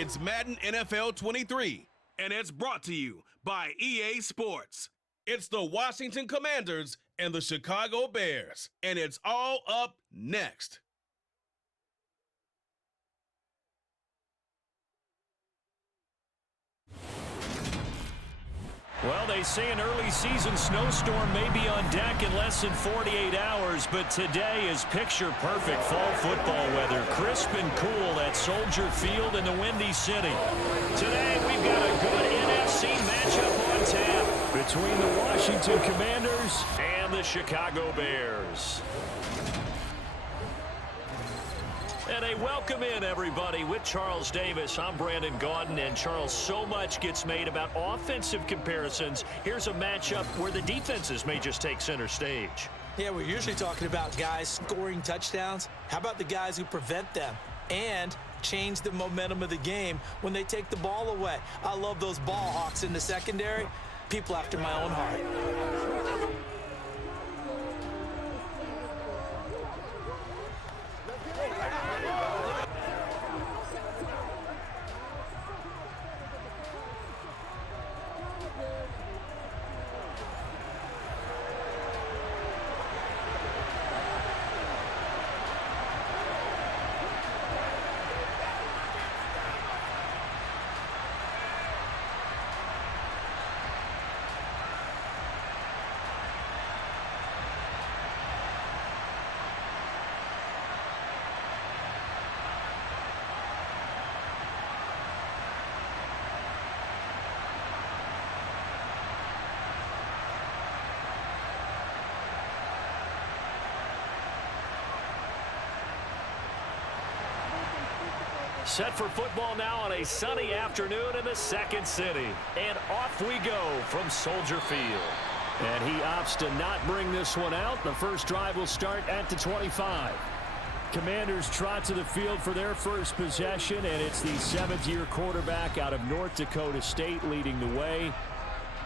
It's Madden NFL 23, and it's brought to you by EA Sports. It's the Washington Commanders and the Chicago Bears, and it's all up next. Well, they say an early season snowstorm may be on deck in less than 48 hours, but today is picture-perfect fall football weather. Crisp and cool at Soldier Field in the Windy City. Today, we've got a good NFC matchup on tap between the Washington Commanders and the Chicago Bears. And a welcome in, everybody, with Charles Davis. I'm Brandon Gaudin, and Charles, so much gets made about offensive comparisons. Here's a matchup where the defenses may just take center stage. Yeah, we're usually talking about guys scoring touchdowns. How about the guys who prevent them and change the momentum of the game when they take the ball away? I love those ball hawks in the secondary. People after my own heart. Set for football now on a sunny afternoon in the second city. And off we go from Soldier Field. And he opts to not bring this one out. The first drive will start at the 25. Commanders trot to the field for their first possession, and it's the seventh-year quarterback out of North Dakota State leading the way.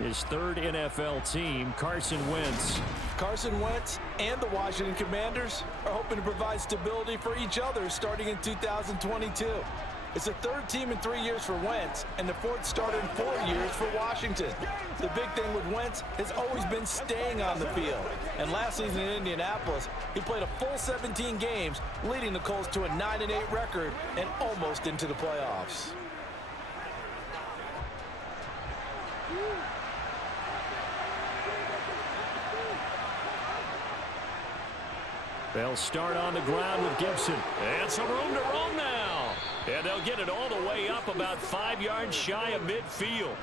His third NFL team, Carson Wentz. Carson Wentz and the Washington Commanders are hoping to provide stability for each other starting in 2022. It's the third team in 3 years for Wentz and the fourth start in 4 years for Washington. The big thing with Wentz has always been staying on the field. And last season in Indianapolis, he played a full 17 games, leading the Colts to a 9-8 record and almost into the playoffs. They'll start on the ground with Gibson. And some room to roam now. And they'll get it all the way up about 5 yards shy of midfield.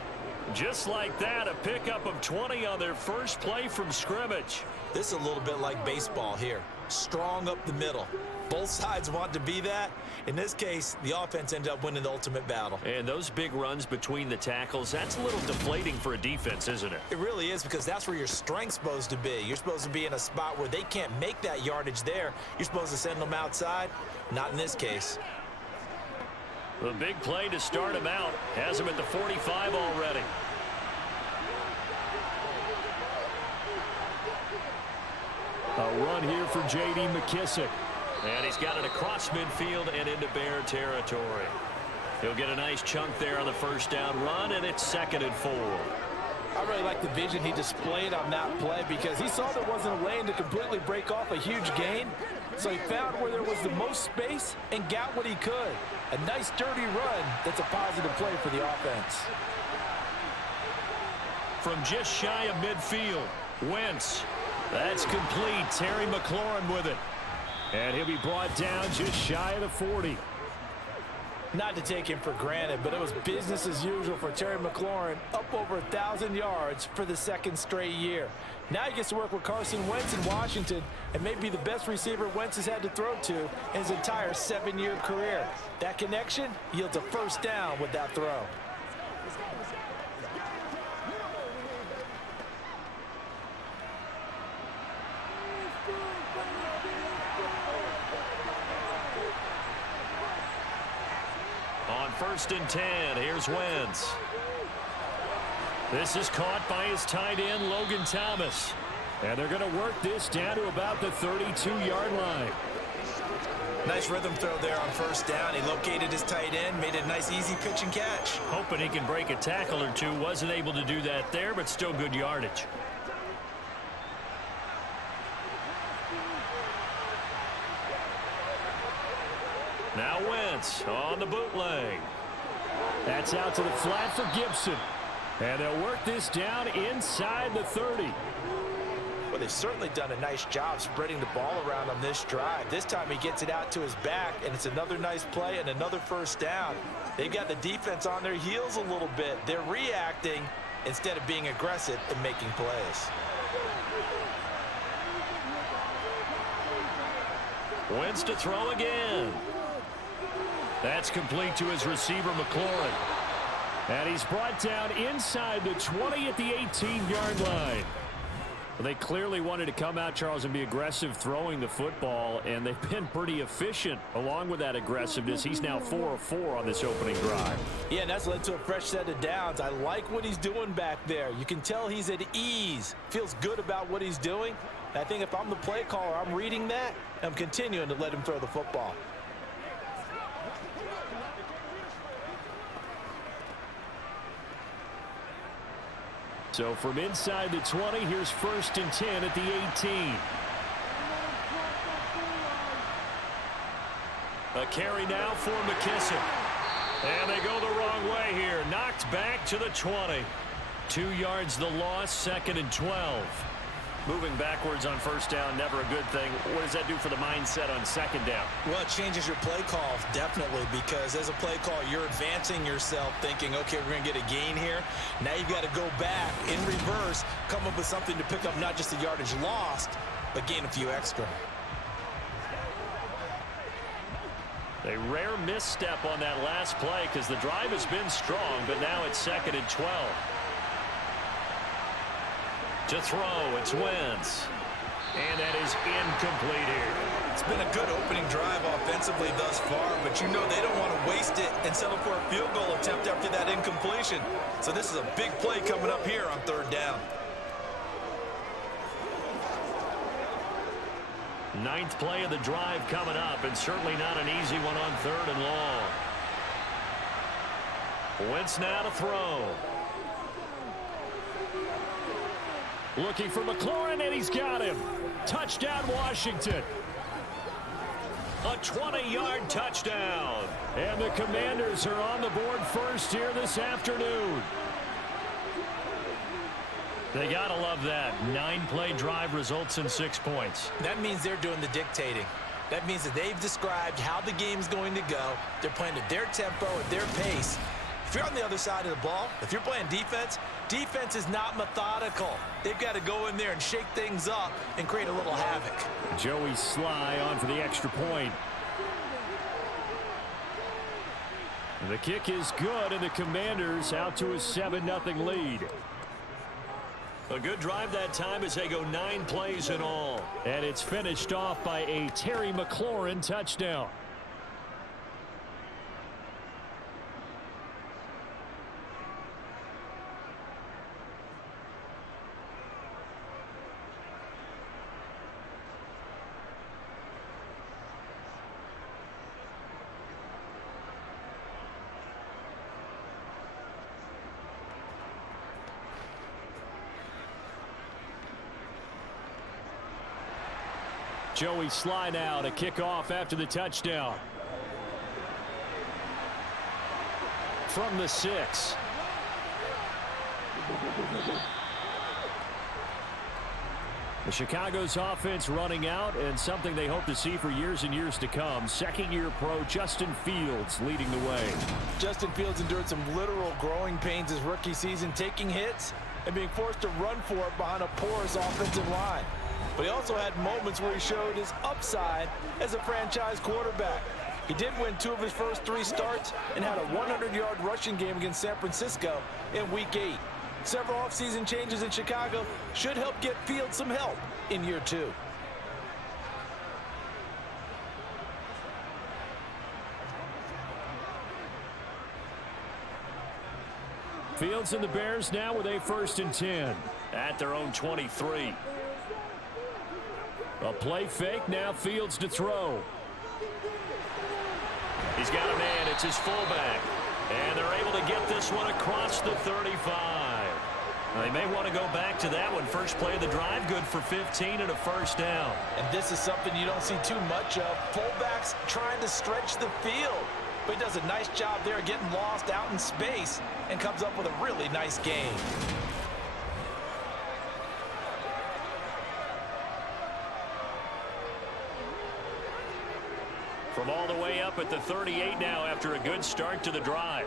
Just like that, a pickup of 20 on their first play from scrimmage. This is a little bit like baseball here. Strong up the middle. Both sides want to be that. In this case, the offense ended up winning the ultimate battle. And those big runs between the tackles, that's a little deflating for a defense, isn't it? It really is, because that's where your strength's supposed to be. You're supposed to be in a spot where they can't make that yardage there. You're supposed to send them outside. Not in this case. The big play to start him out has him at the 45 already. A run here for J.D. McKissick. And he's got it across midfield and into Bear territory. He'll get a nice chunk there on the first down run, and it's 2nd and 4. I really like the vision he displayed on that play, because he saw there wasn't a lane to completely break off a huge gain. So he found where there was the most space and got what he could. A nice dirty run that's a positive play for the offense. From just shy of midfield, Wentz. That's complete. Terry McLaurin with it. And he'll be brought down just shy of the 40. Not to take him for granted, but it was business as usual for Terry McLaurin, up over 1,000 yards for the second straight year. Now he gets to work with Carson Wentz in Washington, and may be the best receiver Wentz has had to throw to in his entire 7-year career. That connection yields a first down with that throw. On 1st and 10, here's Wentz. This is caught by his tight end, Logan Thomas. And they're going to work this down to about the 32-yard line. Nice rhythm throw there on first down. He located his tight end, made it a nice easy pitch and catch. Hoping he can break a tackle or two. Wasn't able to do that there, but still good yardage. Now Wentz on the bootleg. That's out to the flat for Gibson. And they'll work this down inside the 30. Well, they've certainly done a nice job spreading the ball around on this drive. This time he gets it out to his back, and it's another nice play and another first down. They've got the defense on their heels a little bit. They're reacting instead of being aggressive and making plays. Wentz to throw again. That's complete to his receiver, McLaurin. And he's brought down inside the 20 at the 18-yard line. Well, they clearly wanted to come out, Charles, and be aggressive throwing the football, and they've been pretty efficient along with that aggressive,ness. He's now 4 of 4 on this opening drive. Yeah, and that's led to a fresh set of downs. I like what he's doing back there. You can tell he's at ease, feels good about what he's doing. I think if I'm the play caller, I'm reading that, and I'm continuing to let him throw the football. So from inside the 20, here's 1st and 10 at the 18. A carry now for McKissick. And they go the wrong way here. Knocked back to the 20. 2 yards the loss, 2nd and 12. Moving backwards on first down, never a good thing. What does that do for the mindset on 2nd down? Well, it changes your play call, definitely, because as a play call, you're advancing yourself thinking, okay, we're going to get a gain here. Now you've got to go back in reverse, come up with something to pick up not just the yardage lost, but gain a few extra. A rare misstep on that last play because the drive has been strong, but now it's 2nd and 12. To throw, it's Wentz. And that is incomplete here. It's been a good opening drive offensively thus far, but you know they don't want to waste it and settle for a field goal attempt after that incompletion. So this is a big play coming up here on 3rd down. 9th play of the drive coming up, and certainly not an easy one on 3rd and long. Wentz now to throw. Looking for McLaurin, and he's got him. Touchdown, Washington. A 20-yard touchdown. And the Commanders are on the board first here this afternoon. They got to love that. 9-play drive results in 6 points. That means they're doing the dictating. That means that they've described how the game's going to go. They're playing at their tempo, at their pace. If you're on the other side of the ball, if you're playing defense, defense is not methodical. They've got to go in there and shake things up and create a little havoc. Joey Sly on for the extra point. The kick is good, and the Commanders out to a 7-0 lead. A good drive that time as they go 9 plays in all. And it's finished off by a Terry McLaurin touchdown. Joey Sly now to kick off after the touchdown. From the 6. The Chicago's offense running out, and something they hope to see for years and years to come. 2nd-year pro Justin Fields leading the way. Justin Fields endured some literal growing pains his rookie season, taking hits and being forced to run for it behind a porous offensive line. But he also had moments where he showed his upside as a franchise quarterback. He did win 2 of his first 3 starts and had a 100-yard rushing game against San Francisco in Week 8. Several offseason changes in Chicago should help get Fields some help in year 2. Fields and the Bears now with a 1st and 10 at their own 23. A play fake, now Fields to throw. He's got a man. It's his fullback. And they're able to get this one across the 35. Now, they may want to go back to that one. First play of the drive, good for 15 and a first down. And this is something you don't see too much of. Fullbacks trying to stretch the field. But he does a nice job there getting lost out in space and comes up with a really nice gain. From all the way up at the 38 now after a good start to the drive.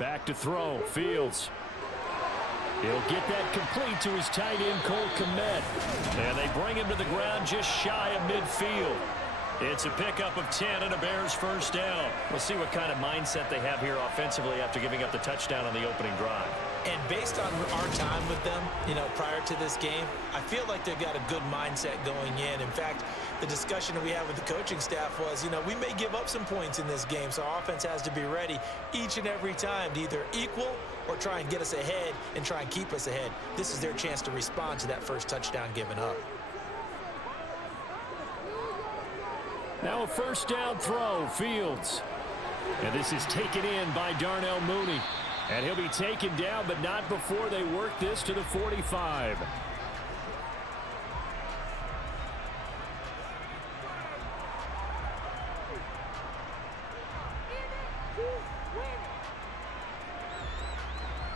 Back to throw. Fields. He'll get that complete to his tight end, Cole Kmet. And they bring him to the ground just shy of midfield. It's a pickup of 10 and a Bears first down. We'll see what kind of mindset they have here offensively after giving up the touchdown on the opening drive. And based on our time with them, prior to this game, I feel like they've got a good mindset going in. In fact, the discussion that we had with the coaching staff was, we may give up some points in this game, so our offense has to be ready each and every time to either equal or try and get us ahead and try and keep us ahead. This is their chance to respond to that first touchdown given up. Now a first down throw, Fields. And this is taken in by Darnell Mooney. And he'll be taken down, but not before they work this to the 45.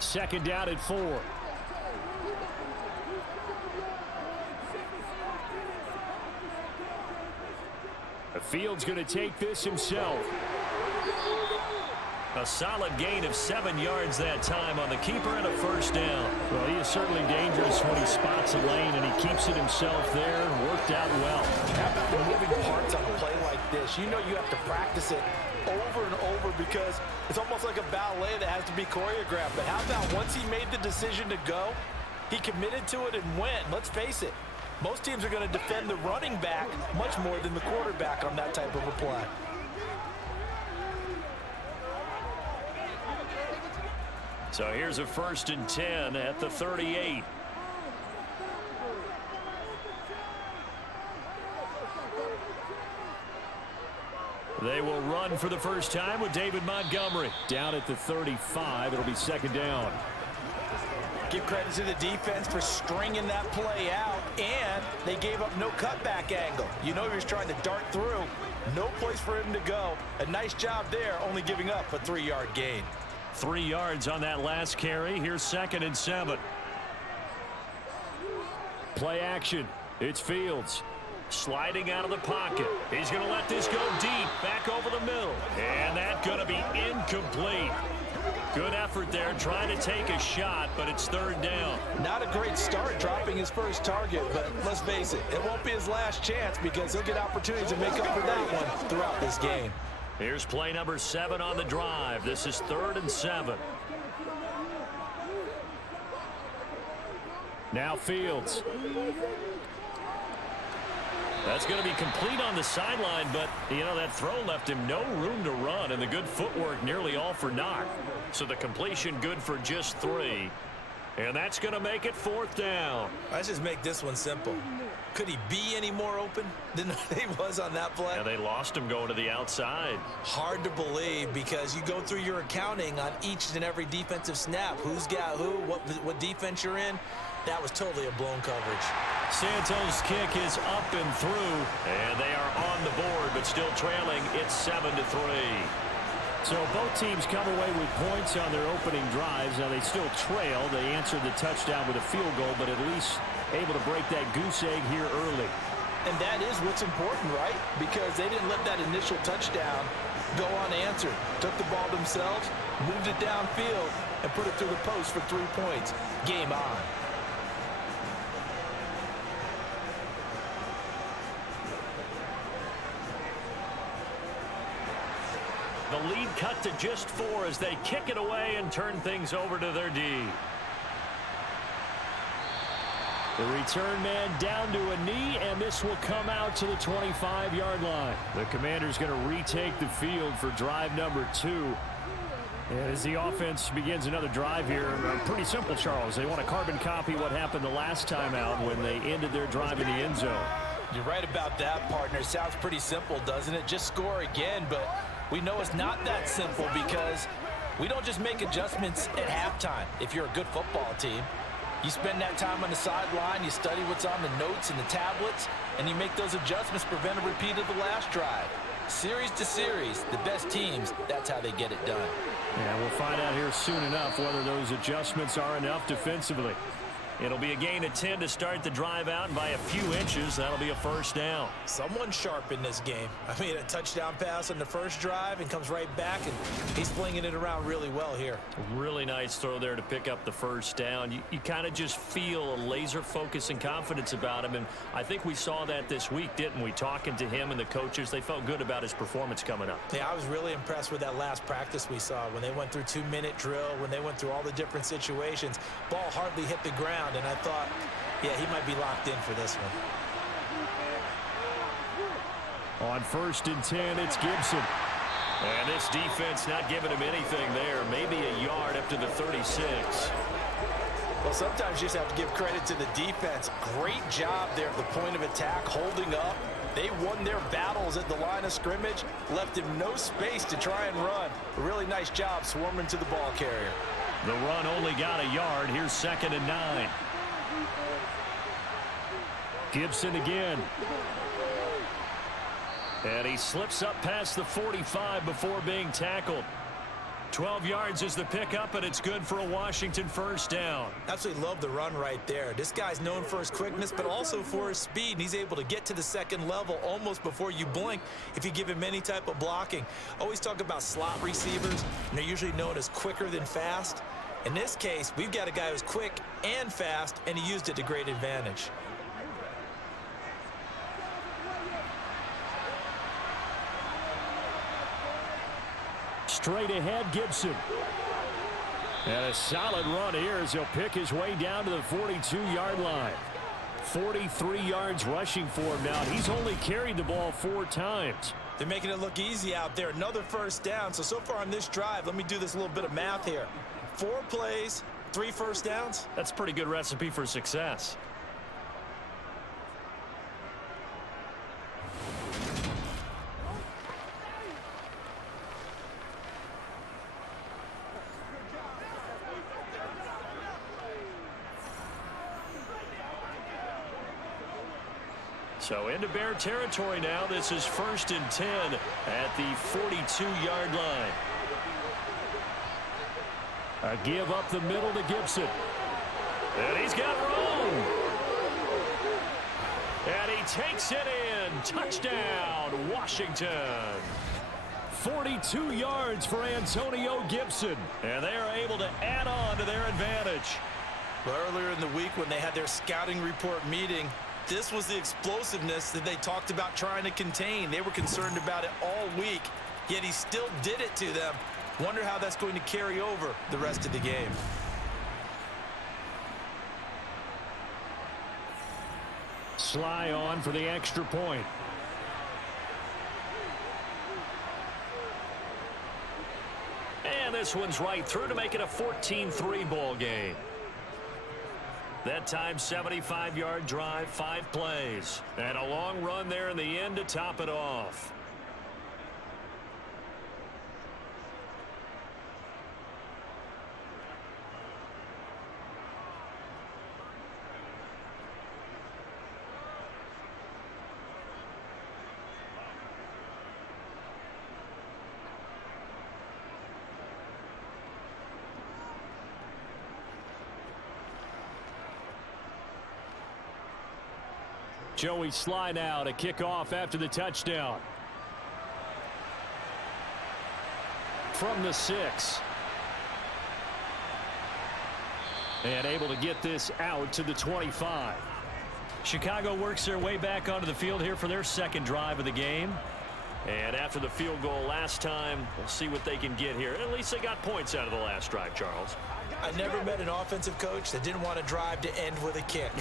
Second down at 4. Fields going to take this himself. A solid gain of 7 yards that time on the keeper and a first down. Well, he is certainly dangerous when he spots a lane, and he keeps it himself there. Worked out well. How about the moving parts on a play like this? You have to practice it over and over because it's almost like a ballet that has to be choreographed. But how about once he made the decision to go, he committed to it and went. Let's face it, most teams are going to defend the running back much more than the quarterback on that type of a play. So here's a 1st and 10 at the 38. They will run for the first time with David Montgomery. Down at the 35, it'll be second down. Give credit to the defense for stringing that play out, and they gave up no cutback angle. He was trying to dart through. No place for him to go. A nice job there, only giving up a 3-yard gain. 3 yards on that last carry. Here's 2nd and 7. Play action. It's Fields. Sliding out of the pocket. He's going to let this go deep. Back over the middle. And that's going to be incomplete. Good effort there trying to take a shot, but it's 3rd down. Not a great start dropping his first target, but let's face it, it won't be his last chance because he'll get opportunities to make up for that one throughout this game. Here's play number 7 on the drive. This is 3rd and 7. Now Fields. That's going to be complete on the sideline, but, that throw left him no room to run, and the good footwork nearly all for naught. So the completion good for just 3. And that's going to make it 4th down. Let's just make this one simple. Could he be any more open than he was on that play? Yeah, they lost him going to the outside. Hard to believe because you go through your accounting on each and every defensive snap. Who's got who, what defense you're in. That was totally a blown coverage. Santos' kick is up and through, and they are on the board, but still trailing. It's 7-3. So both teams come away with points on their opening drives. Now they still trail. They answered the touchdown with a field goal, but at least able to break that goose egg here early. And that is what's important, right? Because they didn't let that initial touchdown go unanswered. Took the ball themselves, moved it downfield, and put it through the post for 3 points. Game on. The lead cut to just 4 as they kick it away and turn things over to their D. The return man down to a knee, and this will come out to the 25-yard line. The Commanders going to retake the field for drive number 2. And as the offense begins another drive here, pretty simple, Charles. They want to carbon copy what happened the last time out when they ended their drive in the end zone. You're right about that, partner. Sounds pretty simple, doesn't it? Just score again, but we know it's not that simple because we don't just make adjustments at halftime if you're a good football team. You spend that time on the sideline, you study what's on the notes and the tablets, and you make those adjustments to prevent a repeat of the last drive. Series to series, the best teams, that's how they get it done. Yeah, we'll find out here soon enough whether those adjustments are enough defensively. It'll be a gain of 10 to start the drive out, and by a few inches, that'll be a first down. Someone sharp in this game. I mean, a touchdown pass on the first drive and comes right back, and he's flinging it around really well here. Really nice throw there to pick up the first down. You kind of just feel a laser focus and confidence about him, and I think we saw that this week, didn't we? Talking to him and the coaches, they felt good about his performance coming up. Yeah, I was really impressed with that last practice we saw when they went through 2-minute drill, when they went through all the different situations. Ball hardly hit the ground. And I thought, yeah, he might be locked in for this one. On 1st and 10, it's Gibson. And this defense not giving him anything there. Maybe a yard up to the 36. Well, sometimes you just have to give credit to the defense. Great job there at the point of attack, holding up. They won their battles at the line of scrimmage, left him no space to try and run. A really nice job swarming to the ball carrier. The run only got a yard. Here's 2nd and 9. Gibson again. And he slips up past the 45 before being tackled. 12 yards is the pickup, and it's good for a Washington first down. Absolutely love the run right there. This guy's known for his quickness, but also for his speed. And he's able to get to the second level almost before you blink if you give him any type of blocking. Always talk about slot receivers, and they're usually known as quicker than fast. In this case, we've got a guy who's quick and fast, and he used it to great advantage. Straight ahead, Gibson. And a solid run here as he'll pick his way down to the 42-yard line. 43 yards rushing for him now. He's only carried the ball 4 times. They're making it look easy out there. Another first down. So far on this drive, let me do this little bit of math here. 4 plays, 3 first downs. That's a pretty good recipe for success. So into Bear territory now. This is 1st and 10 at the 42-yard line. A give up the middle to Gibson. And he's got room. And he takes it in. Touchdown, Washington. 42 yards for Antonio Gibson. And they are able to add on to their advantage. Well, earlier in the week when they had their scouting report meeting, this was the explosiveness that they talked about trying to contain. They were concerned about it all week, yet he still did it to them. Wonder how that's going to carry over the rest of the game. Sly on for the extra point. And this one's right through to make it a 14-3 ball game. That time, 75-yard drive, 5 plays. And a long run there in the end to top it off. Joey Sly now to kick off after the touchdown. From the 6. And able to get this out to the 25. Chicago works their way back onto the field here for their second drive of the game. And after the field goal last time, we'll see what they can get here. At least they got points out of the last drive, Charles. I never met an offensive coach that didn't want to drive to end with a kick.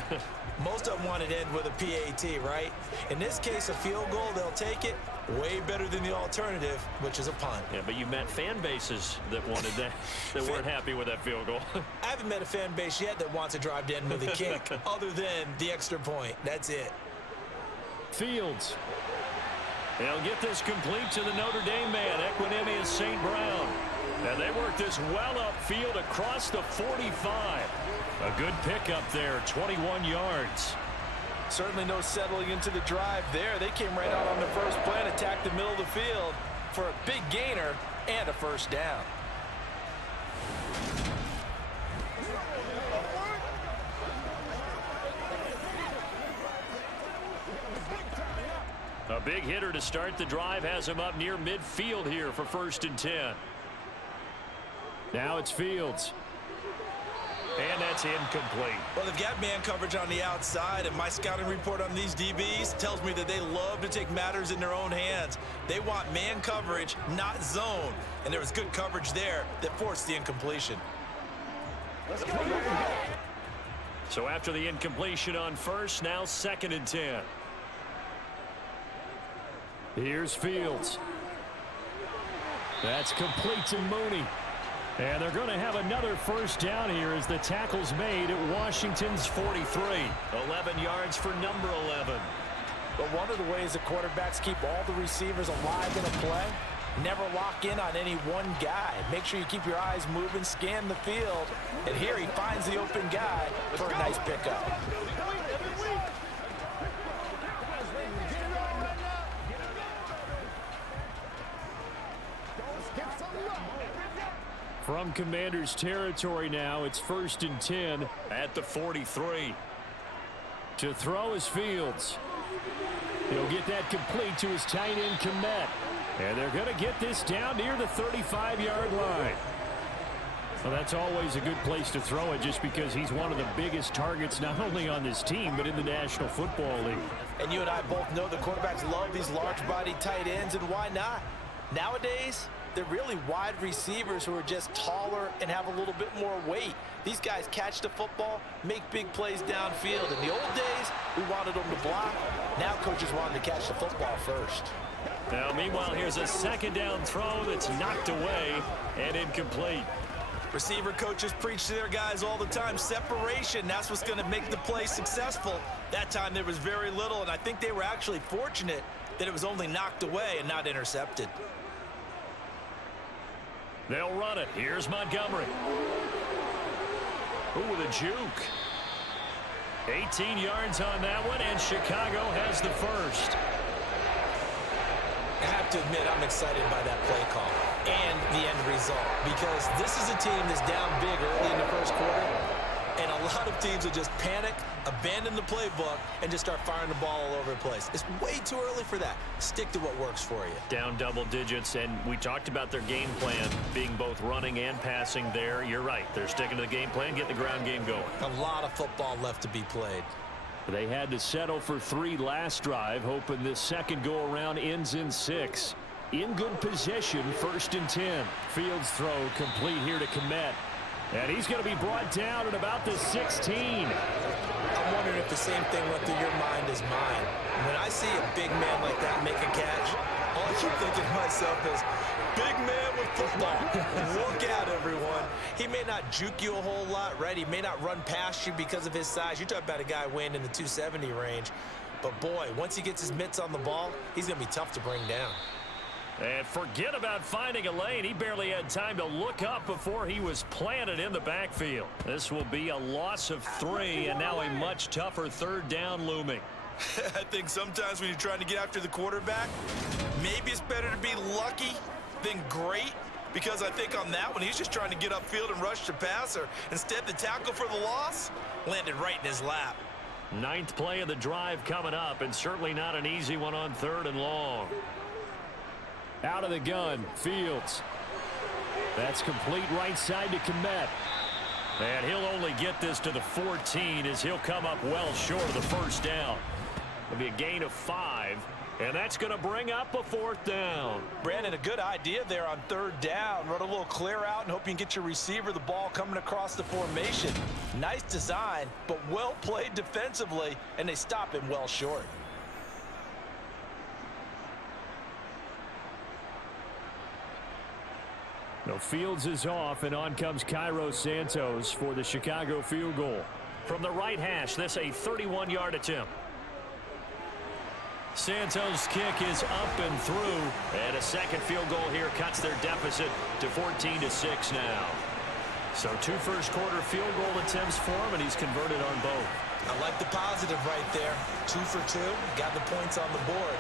Most of them want to end with a PAT, right? In this case, a field goal, they'll take it. Way better than the alternative, which is a punt. Yeah, but you met fan bases that wanted that, that weren't happy with that field goal. I haven't met a fan base yet that wants to drive to end with a kick, other than the extra point. That's it. Fields. He'll get this complete to the Notre Dame man, Equinemius St. Brown. And they work this well upfield across the 45. A good pickup there, 21 yards. Certainly no settling into the drive there. They came right out on the first play and attacked the middle of the field for a big gainer and a first down. A big hitter to start the drive has him up near midfield here for 1st and 10. Now it's Fields. And that's incomplete. Well, they've got man coverage on the outside, and my scouting report on these DBs tells me that they love to take matters in their own hands. They want man coverage, not zone. And there was good coverage there that forced the incompletion. Let's go. So after the incompletion on first, now 2nd and 10. Here's Fields. That's complete to Mooney. And they're going to have another first down here as the tackle's made at Washington's 43. 11 yards for number 11. But one of the ways the quarterbacks keep all the receivers alive in a play, never lock in on any one guy. Make sure you keep your eyes moving, scan the field. And here he finds the open guy for a nice pickup. From Commanders territory now, it's 1st and 10 at the 43. To throw is Fields. He'll get that complete to his tight end, Kmet. And they're going to get this down near the 35-yard line. Well, that's always a good place to throw it just because he's one of the biggest targets not only on this team but in the National Football League. And you and I both know the quarterbacks love these large-body tight ends, and why not? Nowadays, they're really wide receivers who are just taller and have a little bit more weight. These guys catch the football, make big plays downfield. In the old days, we wanted them to block. Now coaches want them to catch the football first. Now, meanwhile, here's a 2nd down throw that's knocked away and incomplete. Receiver coaches preach to their guys all the time. Separation, that's what's going to make the play successful. That time there was very little, and I think they were actually fortunate that it was only knocked away and not intercepted. They'll run it. Here's Montgomery. Ooh, with a juke. 18 yards on that one, and Chicago has the first. I have to admit, I'm excited by that play call and the end result, because this is a team that's down big early in the first quarter, and a lot of teams will just panic, abandon the playbook, and just start firing the ball all over the place. It's way too early for that. Stick to what works for you. Down double digits, and we talked about their game plan being both running and passing there. You're right. They're sticking to the game plan, getting the ground game going. A lot of football left to be played. They had to settle for 3 last drive, hoping this second go-around ends in 6. In good possession, 1st and 10. Fields throw complete here to Kmet. And he's going to be brought down at about the 16. I'm wondering if the same thing went through your mind as mine. When I see a big man like that make a catch, all I keep thinking to myself is, big man with football. Look out, everyone. He may not juke you a whole lot, right? He may not run past you because of his size. You're talking about a guy weighing in the 270 range. But, boy, once he gets his mitts on the ball, he's going to be tough to bring down. And forget about finding a lane. He barely had time to look up before he was planted in the backfield. This will be a loss of 3, and now a much tougher 3rd down looming. I think sometimes when you're trying to get after the quarterback, maybe it's better to be lucky than great, because I think on that one, he's just trying to get upfield and rush the passer. Instead, the tackle for the loss landed right in his lap. 9th play of the drive coming up, and certainly not an easy one on 3rd and long. Out of the gun, Fields. That's complete right side to Kmet. And he'll only get this to the 14 as he'll come up well short of the first down. It'll be a gain of 5, and that's going to bring up a 4th down. Brandon, a good idea there on 3rd down. Run a little clear out and hope you can get your receiver the ball coming across the formation. Nice design, but well played defensively, and they stop him well short. No, Fields is off, and on comes Cairo Santos for the Chicago field goal. From the right hash, this a 31-yard attempt. Santos' kick is up and through. And a second field goal here cuts their deficit to 14-6 now. So 2 first-quarter field goal attempts for him, and he's converted on both. I like the positive right there. 2 for 2, got the points on the board.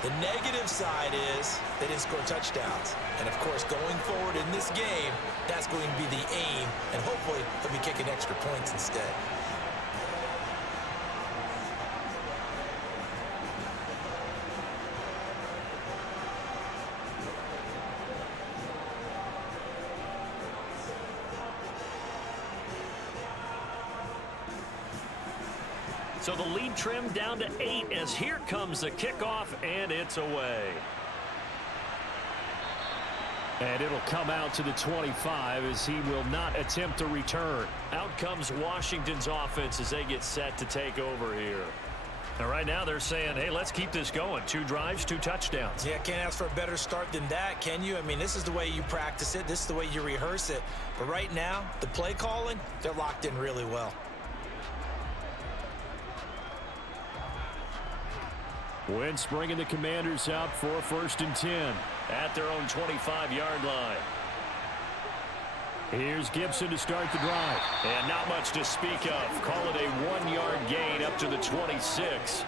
The negative side is they didn't score touchdowns. And, of course, going forward in this game, that's going to be the aim, and hopefully he'll be kicking extra points instead. So the lead trimmed down to 8 as here comes the kickoff, and it's away. And it'll come out to the 25 as he will not attempt to return. Out comes Washington's offense as they get set to take over here. And right now they're saying, hey, let's keep this going. 2 drives, 2 touchdowns. Yeah, can't ask for a better start than that, can you? I mean, this is the way you practice it. This is the way you rehearse it. But right now, the play calling, they're locked in really well. Wentz bringing the Commanders out for 1st and 10 at their own 25-yard line. Here's Gibson to start the drive. And not much to speak of. Call it a 1-yard gain up to the 26.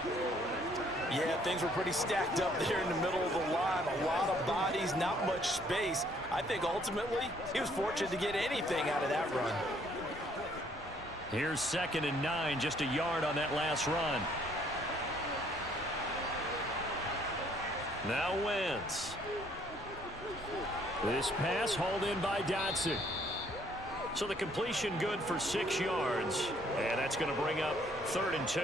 Yeah, things were pretty stacked up there in the middle of the line. A lot of bodies, not much space. I think ultimately he was fortunate to get anything out of that run. Here's 2nd and 9, just a yard on that last run. Now Wentz. This pass hauled in by Dotson. So the completion good for 6 yards. And that's going to bring up 3rd and 2.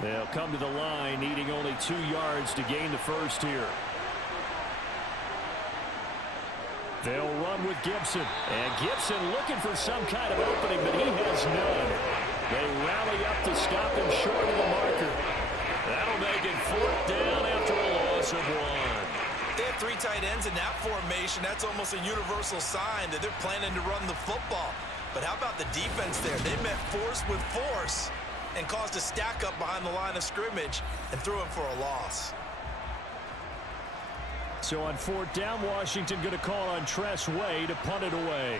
They'll come to the line needing only 2 yards to gain the first here. They'll run with Gibson. And Gibson looking for some kind of opening, but he has none. They rally up to stop him short of the marker. That'll make it 4th down after a loss of 1. They have 3 tight ends in that formation. That's almost a universal sign that they're planning to run the football. But how about the defense there? They met force with force and caused a stack up behind the line of scrimmage and threw him for a loss. So on 4th down, Washington going to call on Tress Way to punt it away.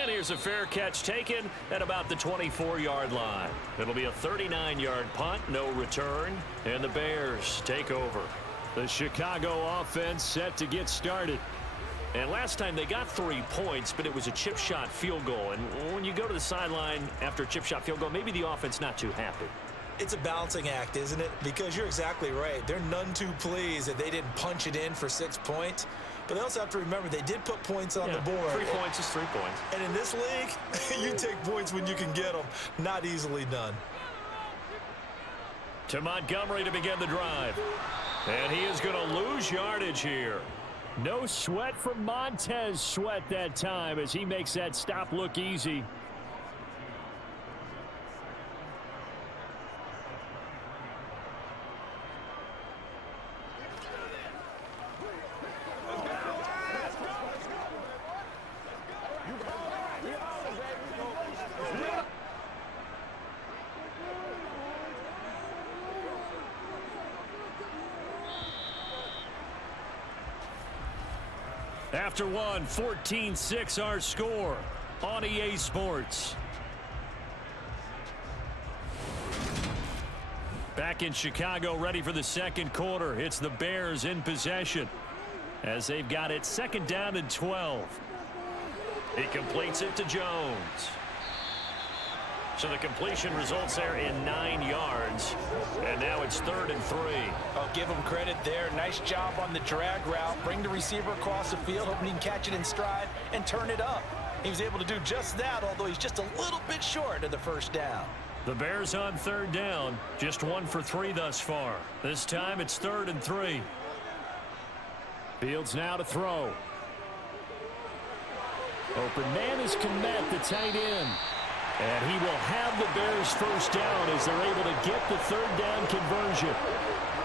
And here's a fair catch taken at about the 24-yard line. It'll be a 39-yard punt, no return, and the Bears take over. The Chicago offense set to get started. And last time they got 3 points, but it was a chip shot field goal. And when you go to the sideline after a chip shot field goal, maybe the offense not too happy. It's a balancing act, isn't it? Because you're exactly right. They're none too pleased that they didn't punch it in for 6 points. But they also have to remember they did put points on the board. 3 points is 3 points. And in this league, you take points when you can get them. Not easily done. To Montgomery to begin the drive. And he is going to lose yardage here. No sweat from Montez Sweat that time as he makes that stop look easy. After one, 14-6 our score on EA Sports. Back in Chicago, ready for the 2nd quarter. It's the Bears in possession as they've got it 2nd down and 12. He completes it to Jones. So the completion results there in 9 yards. And now it's 3rd and 3. I'll give him credit there. Nice job on the drag route. Bring the receiver across the field, hoping he can catch it in stride and turn it up. He was able to do just that, although he's just a little bit short of the 1st down. The Bears on 3rd down. Just 1 for 3 thus far. This time it's 3rd and 3. Fields now to throw. Open man is Kmet, the tight end. And he will have the Bears first down as they're able to get the third down conversion.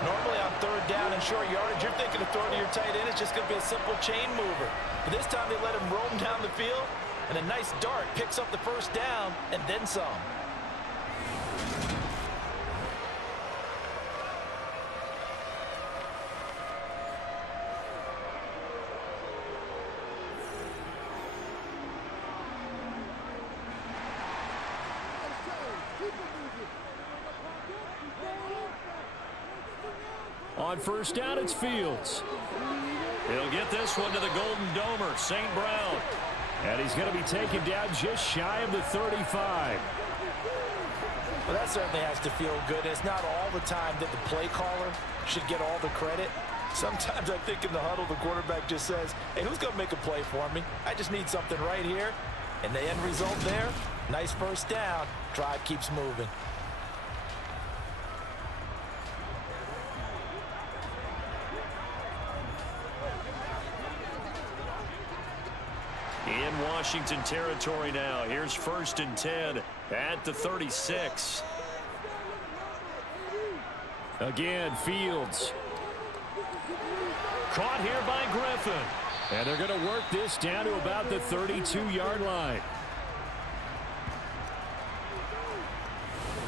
Normally on third down and short yardage, you're thinking of throwing to your tight end. It's just going to be a simple chain mover. But this time they let him roam down the field, and a nice dart picks up the first down and then some. On first down, it's Fields. He'll get this one to the Golden Domer, St. Brown. And he's going to be taken down just shy of the 35. Well, that certainly has to feel good. It's not all the time that the play caller should get all the credit. Sometimes I think in the huddle, the quarterback just says, hey, who's going to make a play for me? I just need something right here. And the end result there, nice first down. Drive keeps moving. In Washington territory now. Here's 1st and 10 at the 36. Again, Fields. Caught here by Griffin. And they're going to work this down to about the 32-yard line.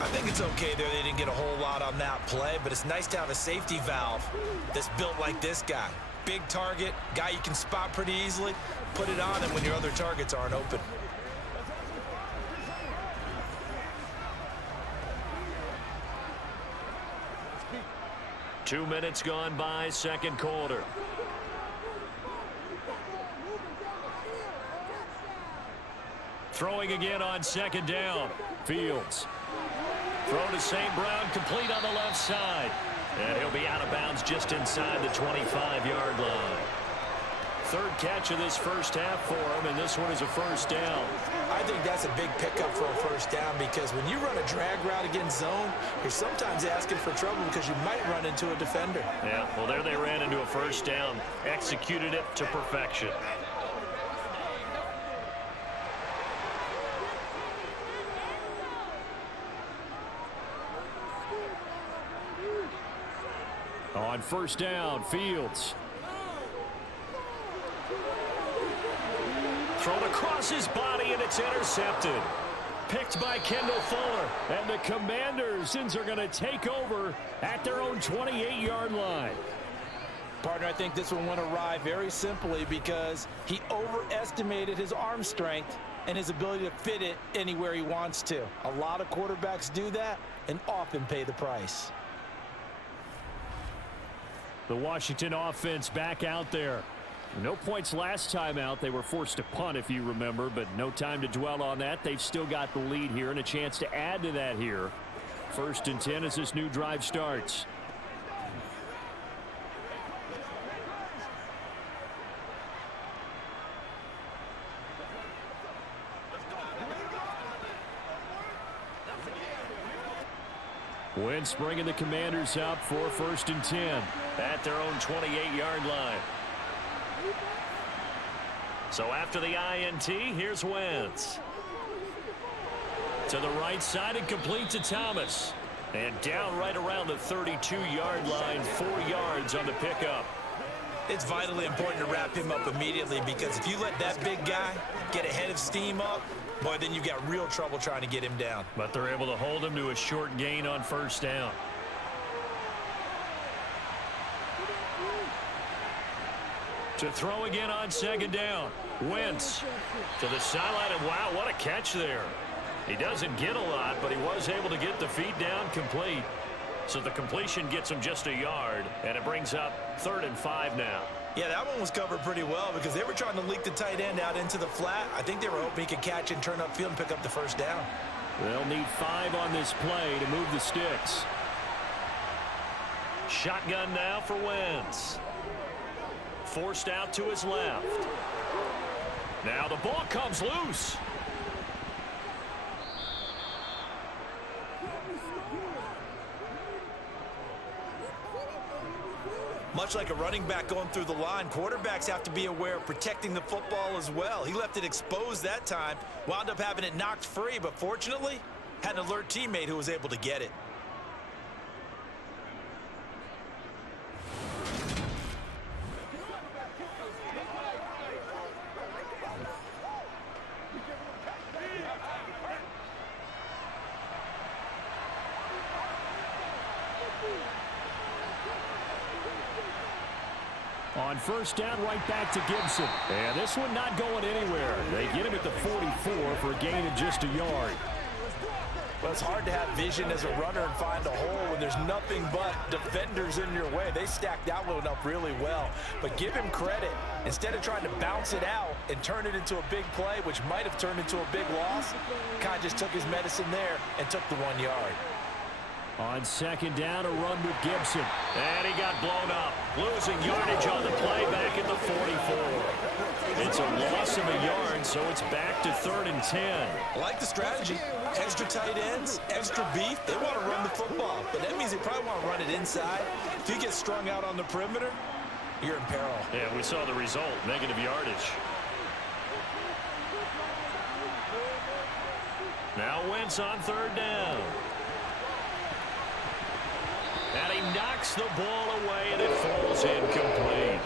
I think it's okay there. They didn't get a whole lot on that play, but it's nice to have a safety valve that's built like this guy. Big target, guy you can spot pretty easily. Put it on him when your other targets aren't open. Two minutes gone by, second quarter. Throwing again on second down. Fields. Throw to St. Brown, complete on the left side. And he'll be out of bounds just inside the 25-yard line. Third catch of this first half for him, and this one is a first down. I think that's a big pickup for a first down because when you run a drag route against zone, you're sometimes asking for trouble because you might run into a defender. Yeah, well, there they ran into a first down. Executed it to perfection. On first down, Fields. Thrown across his body, and it's intercepted. Picked by Kendall Fuller. And the Commanders are going to take over at their own 28-yard line. Partner, I think this one went awry very simply because he overestimated his arm strength and his ability to fit it anywhere he wants to. A lot of quarterbacks do that and often pay the price. The Washington offense back out there. No points last time out. They were forced to punt, if you remember, but no time to dwell on that. They've still got the lead here and a chance to add to that here. 1st and 10 as this new drive starts. Wentz bringing the Commanders up for 1st and 10 at their own 28-yard line. So after the INT, here's Wentz. To the right side and complete to Thomas. And down right around the 32-yard line, 4 yards on the pickup. It's vitally important to wrap him up immediately because if you let that big guy get a head of steam up, boy, then you've got real trouble trying to get him down. But they're able to hold him to a short gain on first down. To throw again on second down. Wentz to the sideline, and wow, what a catch there. He doesn't get a lot, but he was able to get the feet down complete. So the completion gets him just a yard, and it brings up 3rd and 5 now. Yeah, that one was covered pretty well because they were trying to leak the tight end out into the flat. I think they were hoping he could catch and turn upfield and pick up the first down. They'll need 5 on this play to move the sticks. Shotgun now for Wentz. Forced out to his left. Now the ball comes loose. Much like a running back going through the line, quarterbacks have to be aware of protecting the football as well. He left it exposed that time, wound up having it knocked free, but fortunately, had an alert teammate who was able to get it. On first down, right back to Gibson. And this one not going anywhere. They get him at the 44 for a gain of just a yard. Well, it's hard to have vision as a runner and find a hole when there's nothing but defenders in your way. They stacked that one up really well. But give him credit. Instead of trying to bounce it out and turn it into a big play, which might have turned into a big loss, kind of just took his medicine there and took the 1 yard. On second down, a run with Gibson. And he got blown up. Losing yardage on the play back at the 44. It's a loss of a yard, so it's back to 3rd and 10. I like the strategy. Extra tight ends, extra beef. They want to run the football, but that means they probably want to run it inside. If you get strung out on the perimeter, you're in peril. Yeah, we saw the result, negative yardage. Now Wentz on 3rd down. And he knocks the ball away, and it falls incomplete.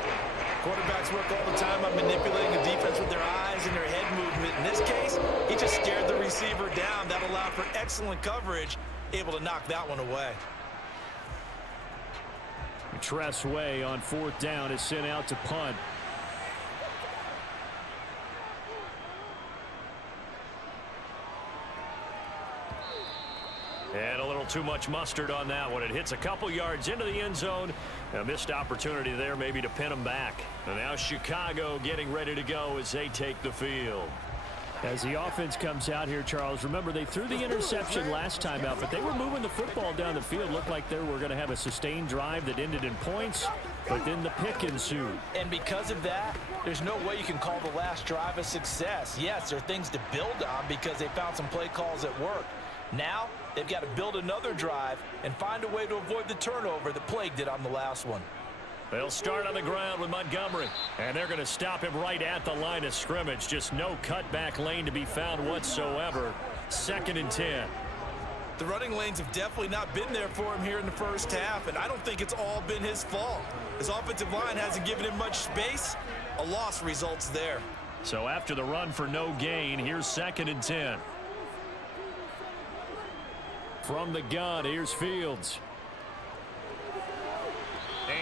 Quarterbacks work all the time on manipulating the defense with their eyes and their head movement. In this case, he just stared the receiver down. That allowed for excellent coverage, able to knock that one away. Tressway on 4th down is sent out to punt. And a little too much mustard on that one. It hits a couple yards into the end zone. A missed opportunity there maybe to pin them back. And now Chicago getting ready to go as they take the field. As the offense comes out here, Charles, remember they threw the interception last time out, but they were moving the football down the field. Looked like they were going to have a sustained drive that ended in points, but then the pick ensued. And because of that, there's no way you can call the last drive a success. Yes, there are things to build on because they found some play calls that work. Now, they've got to build another drive and find a way to avoid the turnover that plagued it on the last one. They'll start on the ground with Montgomery, and they're going to stop him right at the line of scrimmage. Just no cutback lane to be found whatsoever. 2nd and 10. The running lanes have definitely not been there for him here in the first half, and I don't think it's all been his fault. His offensive line hasn't given him much space. A loss results there. So after the run for no gain, here's 2nd and 10. From the gun, here's Fields.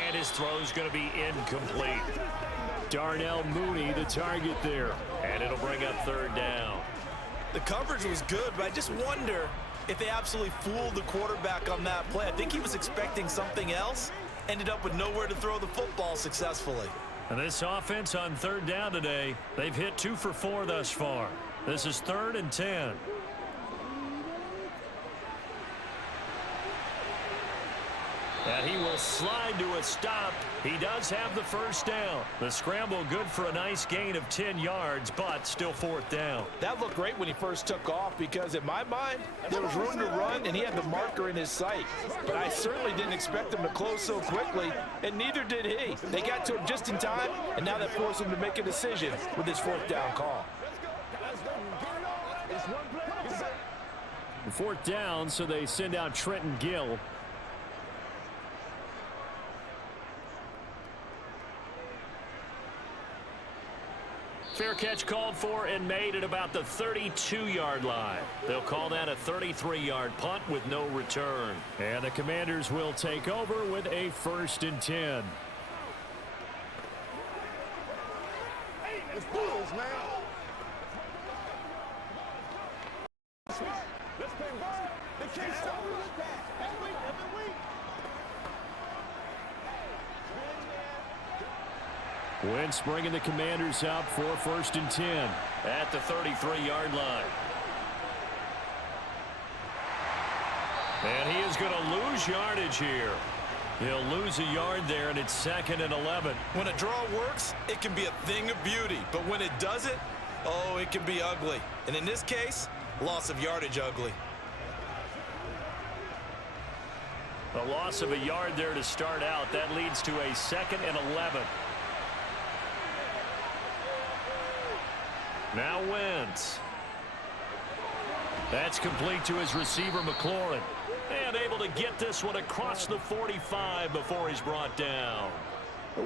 And his throw's going to be incomplete. Darnell Mooney, the target there. And it'll bring up 3rd down. The coverage was good, but I just wonder if they absolutely fooled the quarterback on that play. I think he was expecting something else. Ended up with nowhere to throw the football successfully. And this offense on 3rd down today, they've hit 2 for 4 thus far. This is 3rd and 10. And he will slide to a stop. He does have the first down. The scramble good for a nice gain of 10 yards, but still 4th down. That looked great when he first took off because in my mind, there was room to run and he had the marker in his sight. But I certainly didn't expect him to close so quickly, and neither did he. They got to him just in time, and now that forced him to make a decision with his 4th down call. 4th down, so they send out Trenton Gill. Fair catch called for and made at about the 32-yard line. They'll call that a 33-yard punt with no return. And the Commanders will take over with a 1st and 10. Hey, it's Bulls, man. Let's play hard. They can't stop us. Every week. Wentz bringing the Commanders up for 1st and 10 at the 33-yard line. And he is going to lose yardage here. He'll lose a yard there, and it's 2nd and 11. When a draw works, it can be a thing of beauty. But when it doesn't, oh, it can be ugly. And in this case, loss of yardage ugly. A loss of a yard there to start out. That leads to a 2nd and 11. Now Wentz. That's complete to his receiver, McLaurin. And able to get this one across the 45 before he's brought down.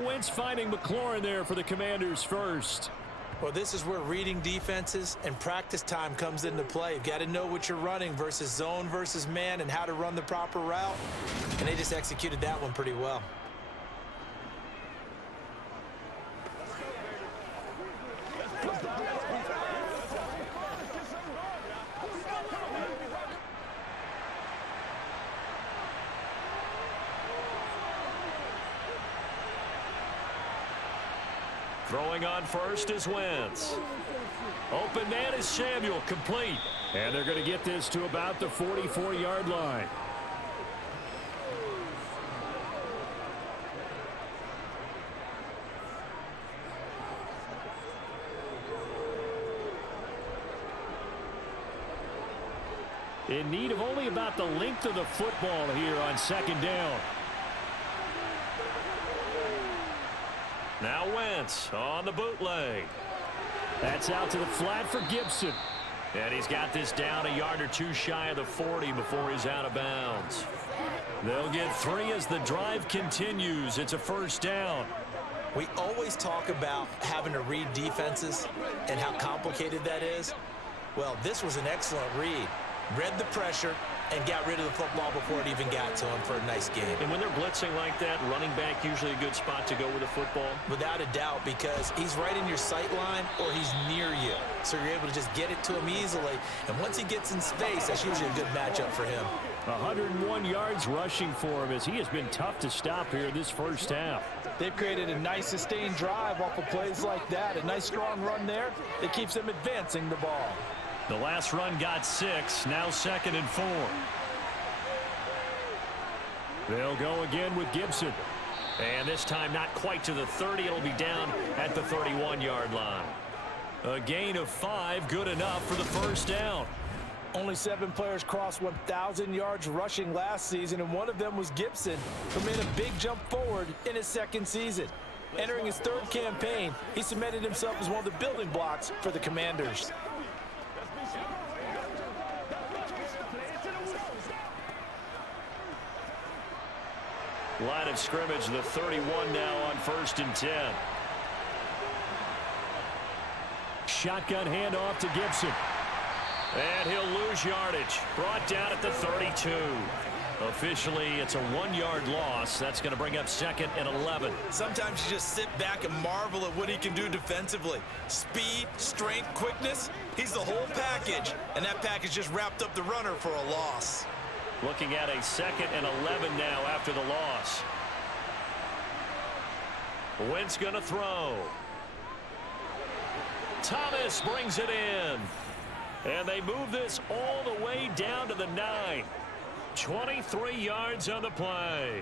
Wentz finding McLaurin there for the Commanders first. Well, this is where reading defenses and practice time comes into play. You've got to know what you're running versus zone versus man and how to run the proper route. And they just executed that one pretty well. Throwing on first is Wentz. Open man is Samuel, complete. And they're going to get this to about the 44-yard line. In need of only about the length of the football here on 2nd down. Now Wentz on the bootleg. That's out to the flat for Gibson. And he's got this down a yard or two shy of the 40 before he's out of bounds. They'll get 3 as the drive continues. It's a 1st down. We always talk about having to read defenses and how complicated that is. Well, this was an excellent read. Read the pressure and got rid of the football before it even got to him for a nice game. And when they're blitzing like that, running back usually a good spot to go with the football? Without a doubt, because he's right in your sight line or he's near you. So you're able to just get it to him easily. And once he gets in space, that's usually a good matchup for him. 101 yards rushing for him as he has been tough to stop here this 1st half. They've created a nice sustained drive off of plays like that. A nice strong run there that keeps them advancing the ball. The last run got 6, now 2nd and 4. They'll go again with Gibson. And this time not quite to the 30. It'll be down at the 31-yard line. A gain of 5, good enough for the 1st down. Only 7 players crossed 1,000 yards rushing last season, and one of them was Gibson, who made a big jump forward in his 2nd season. Entering his 3rd campaign, he cemented himself as one of the building blocks for the Commanders. Line of scrimmage, the 31 now on 1st and 10. Shotgun handoff to Gibson. And he'll lose yardage. Brought down at the 32. Officially, it's a 1-yard loss. That's going to bring up 2nd and 11. Sometimes you just sit back and marvel at what he can do defensively. Speed, strength, quickness. He's the whole package. And that package just wrapped up the runner for a loss. Looking at a 2nd and 11 now after the loss. Wentz going to throw. Thomas brings it in. And they move this all the way down to the 9. 23 yards on the play.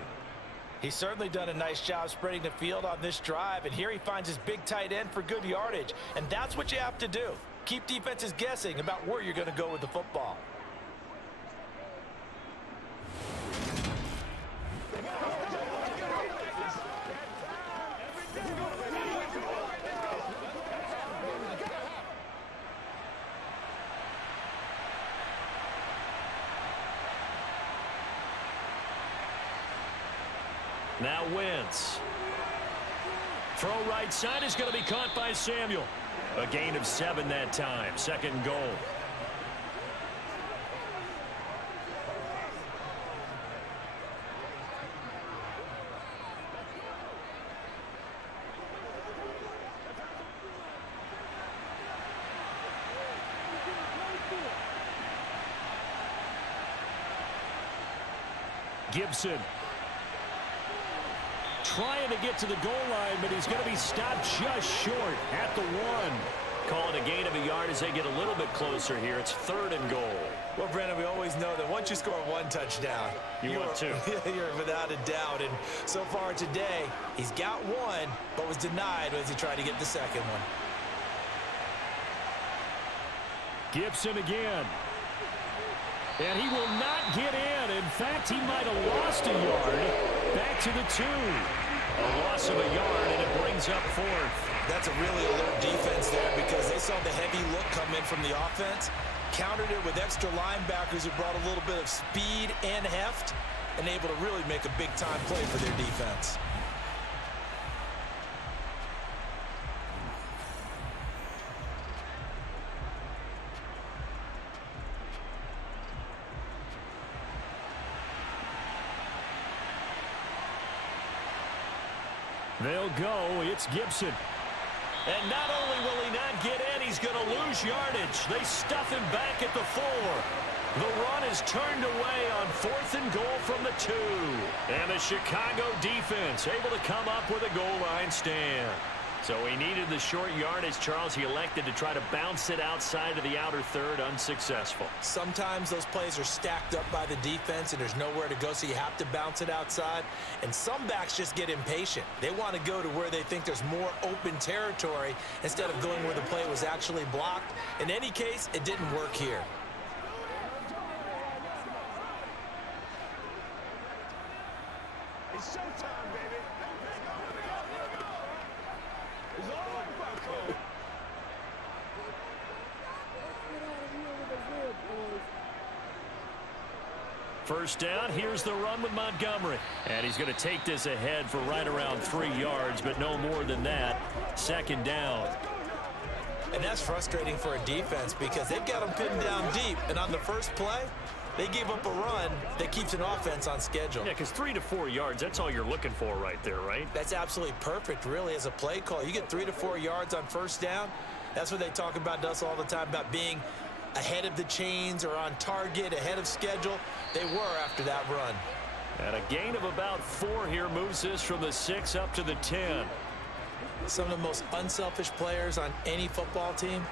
He's certainly done a nice job spreading the field on this drive. And here he finds his big tight end for good yardage. And that's what you have to do. Keep defenses guessing about where you're going to go with the football. Now Wentz. Throw right side is going to be caught by Samuel. A gain of 7 that time. 2nd and goal. Gibson. Trying to get to the goal line, but he's going to be stopped just short at the 1. Call it a gain of a yard as they get a little bit closer here. It's 3rd and goal. Well, Brandon, we always know that once you score 1 touchdown, you want 2. You're without a doubt. And so far today, he's got 1, but was denied as he tried to get the 2nd one. Gibson again. And he will not get in. In fact, he might have lost a yard. Back to the 2. A loss of a yard, and it brings up 4th. That's a really alert defense there because they saw the heavy look come in from the offense, countered it with extra linebackers who brought a little bit of speed and heft, and able to really make a big-time play for their defense. They'll go. It's Gibson. And not only will he not get in, he's going to lose yardage. They stuff him back at the 4. The run is turned away on 4th and goal from the 2. And the Chicago defense able to come up with a goal line stand. So he needed the short yardage, Charles. He elected to try to bounce it outside of the outer third, unsuccessful. Sometimes those plays are stacked up by the defense and there's nowhere to go, so you have to bounce it outside. And some backs just get impatient. They want to go to where they think there's more open territory instead of going where the play was actually blocked. In any case, it didn't work here. It's showtime, baby. It's all about Cole. First down, here's the run with Montgomery. And he's going to take this ahead for right around 3 yards, but no more than that. 2nd down. And that's frustrating for a defense because they've got them pinned down deep, and on the first play, they gave up a run that keeps an offense on schedule. Yeah, because 3 to 4 yards, that's all you're looking for right there, right? That's absolutely perfect, really, as a play call. You get 3 to 4 yards on first down. That's what they talk about to us all the time, about being ahead of the chains or on target, ahead of schedule. They were after that run. And a gain of about 4 here moves this from the 6 up to the 10. Some of the most unselfish players on any football team,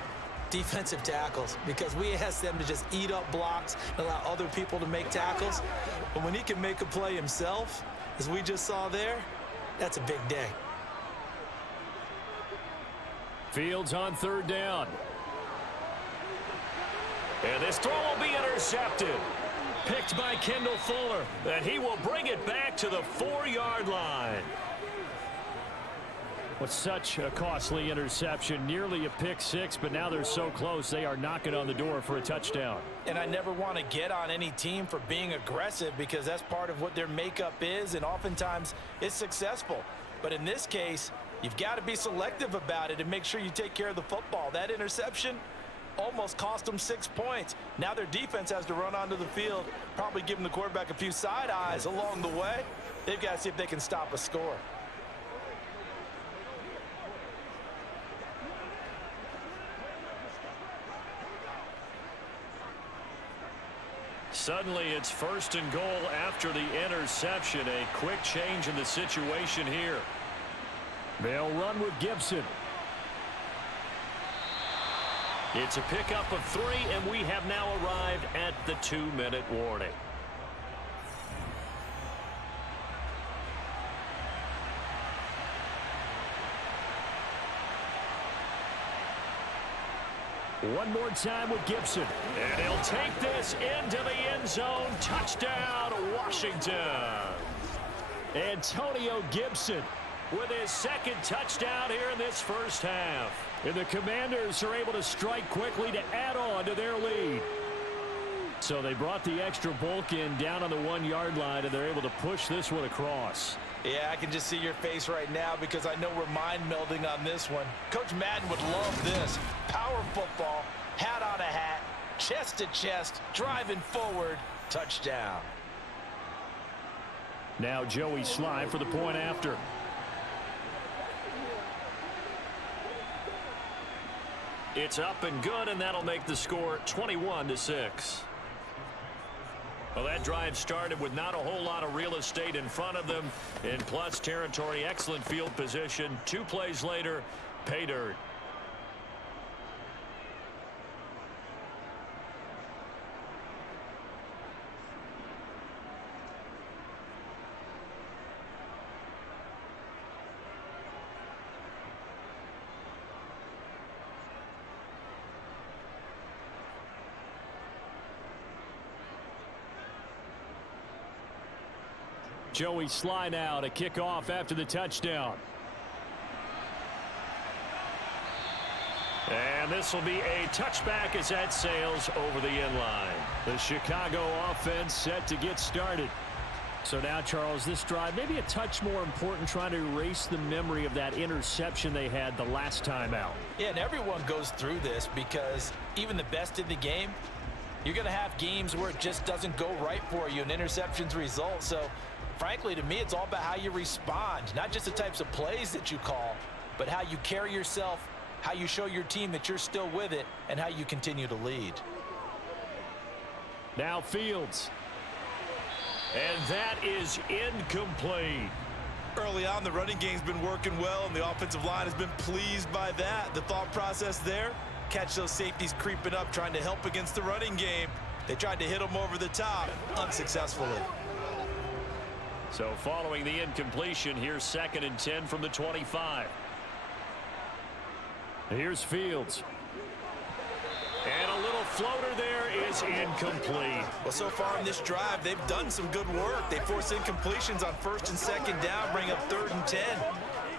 defensive tackles, because we ask them to just eat up blocks and allow other people to make tackles. But when he can make a play himself, as we just saw there, that's a big day. Fields on 3rd down. And this throw will be intercepted. Picked by Kendall Fuller. And he will bring it back to the 4-yard line. With such a costly interception, nearly a pick 6, but now they're so close they are knocking on the door for a touchdown. And I never want to get on any team for being aggressive because that's part of what their makeup is, and oftentimes it's successful. But in this case, you've got to be selective about it and make sure you take care of the football. That interception almost cost them 6 points. Now their defense has to run onto the field, probably giving the quarterback a few side eyes along the way. They've got to see if they can stop a score. Suddenly it's 1st and goal after the interception. A quick change in the situation here. They'll run with Gibson. It's a pickup of 3, and we have now arrived at the 2-minute warning. One more time with Gibson. And he'll take this into the end zone. Touchdown, Washington. Antonio Gibson with his 2nd touchdown here in this first half. And the Commanders are able to strike quickly to add on to their lead. So they brought the extra bulk in down on the 1-yard line, and they're able to push this one across. Yeah, I can just see your face right now because I know we're mind melding on this one. Coach Madden would love this. Power football, hat on a hat, chest to chest, driving forward, touchdown. Now Joey Sly for the point after. It's up and good, and that'll make the score 21-6. Well, that drive started with not a whole lot of real estate in front of them. In plus territory, excellent field position. 2 plays later, pay dirt. Joey Sly now to kick off after the touchdown. And this will be a touchback as that sails over the end line. The Chicago offense set to get started. So now, Charles, this drive maybe a touch more important, trying to erase the memory of that interception they had the last time out. Yeah, and everyone goes through this because even the best in the game, you're going to have games where it just doesn't go right for you and interceptions result. So, frankly, to me, it's all about how you respond, not just the types of plays that you call, but how you carry yourself, how you show your team that you're still with it, and how you continue to lead. Now Fields. And that is incomplete. Early on, the running game's been working well, and the offensive line has been pleased by that. The thought process there, catch those safeties creeping up, trying to help against the running game. They tried to hit them over the top, unsuccessfully. So following the incompletion, here's 2nd and 10 from the 25. Here's Fields. And a little floater there is incomplete. Well, so far in this drive, they've done some good work. They force incompletions on 1st and 2nd down, bring up 3rd and 10.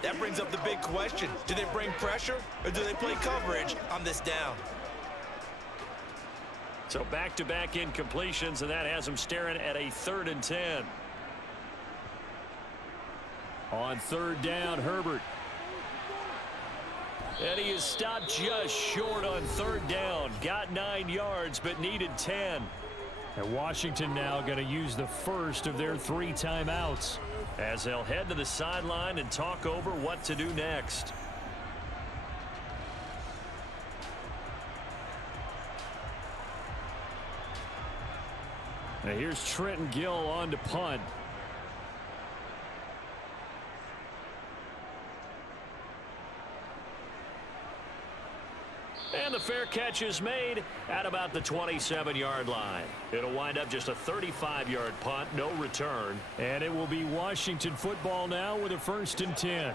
That brings up the big question. Do they bring pressure or do they play coverage on this down? So back-to-back incompletions, and that has them staring at a 3rd and 10. On 3rd down, Herbert. And he is stopped just short on 3rd down. Got 9 yards, but needed 10. And Washington now going to use the first of their 3 timeouts as they'll head to the sideline and talk over what to do next. Now here's Trenton Gill on to punt. And the fair catch is made at about the 27-yard line. It'll wind up just a 35-yard punt, no return. And it will be Washington football now with a 1st and 10.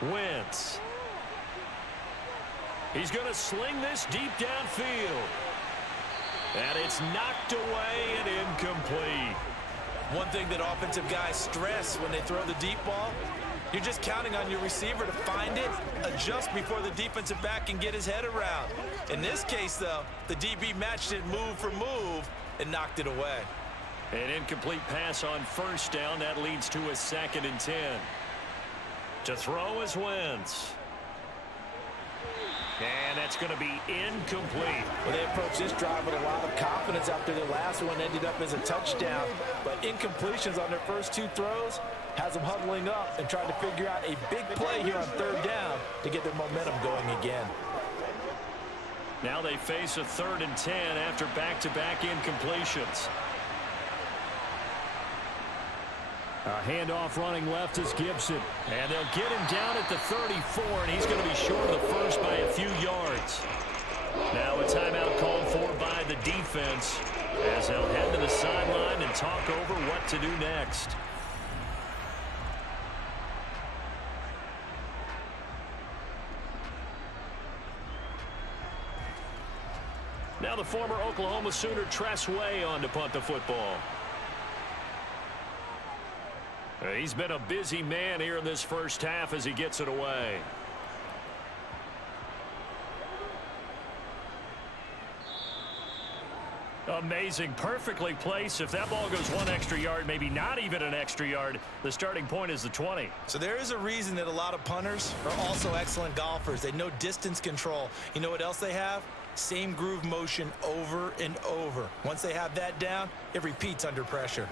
Wentz. He's going to sling this deep downfield. And it's knocked away and incomplete. One thing that offensive guys stress when they throw the deep ball, you're just counting on your receiver to find it, adjust before the defensive back can get his head around. In this case, though, the DB matched it move for move and knocked it away. An incomplete pass on 1st down. That leads to a 2nd and 10. To throw is Wentz. And that's going to be incomplete. Well, they approached this drive with a lot of confidence after their last one ended up as a touchdown. But incompletions on their first 2 throws has them huddling up and trying to figure out a big play here on 3rd down to get their momentum going again. Now they face a 3rd and 10 after back-to-back incompletions. A handoff running left is Gibson. And they'll get him down at the 34, and he's going to be short of the first by a few yards. Now a timeout called for by the defense as they'll head to the sideline and talk over what to do next. Now the former Oklahoma Sooner Tress Way on to punt the football. He's been a busy man here in this first half as he gets it away. Amazing. Perfectly placed. If that ball goes 1 extra yard, maybe not even an extra yard, the starting point is the 20. So there is a reason that a lot of punters are also excellent golfers. They know distance control. You know what else they have? Same groove motion over and over. Once they have that down, it repeats under pressure.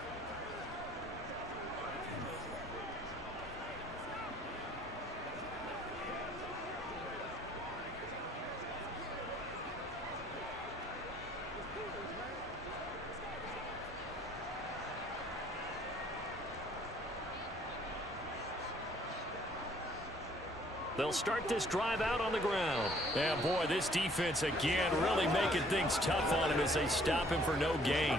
They'll start this drive out on the ground. And boy, this defense again really making things tough on him as they stop him for no gain.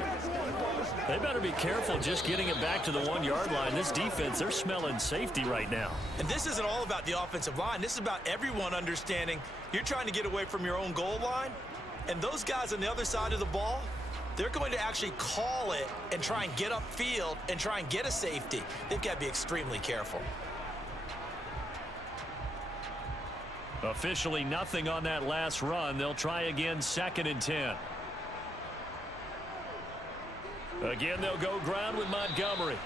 They better be careful just getting it back to the 1-yard line. This defense, they're smelling safety right now. And this isn't all about the offensive line. This is about everyone understanding you're trying to get away from your own goal line. And those guys on the other side of the ball, they're going to actually call it and try and get upfield and try and get a safety. They've got to be extremely careful. Officially nothing on that last run. They'll try again, 2nd and 10. Again, they'll go ground with Montgomery.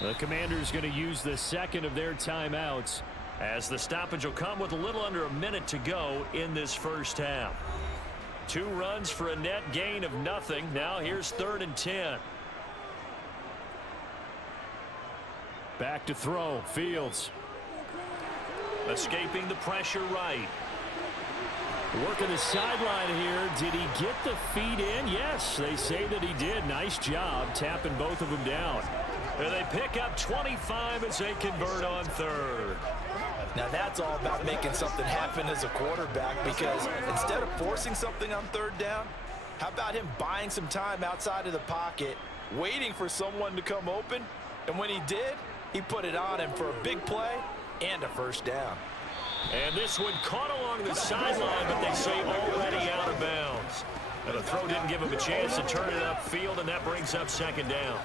The Commanders going to use the second of their timeouts as the stoppage will come with a little under a minute to go in this first half. 2 runs for a net gain of nothing. Now here's 3rd and 10. Back to throw. Fields. Escaping the pressure right. Working the sideline here. Did he get the feet in? Yes, they say that he did. Nice job tapping both of them down. And they pick up 25 as they convert on 3rd. Now that's all about making something happen as a quarterback, because instead of forcing something on 3rd down, how about him buying some time outside of the pocket, waiting for someone to come open, and when he did, he put it on him for a big play and a first down. And this one caught along the sideline, but they say already out of bounds. And the throw didn't give him a chance to turn it upfield, and that brings up 2nd down.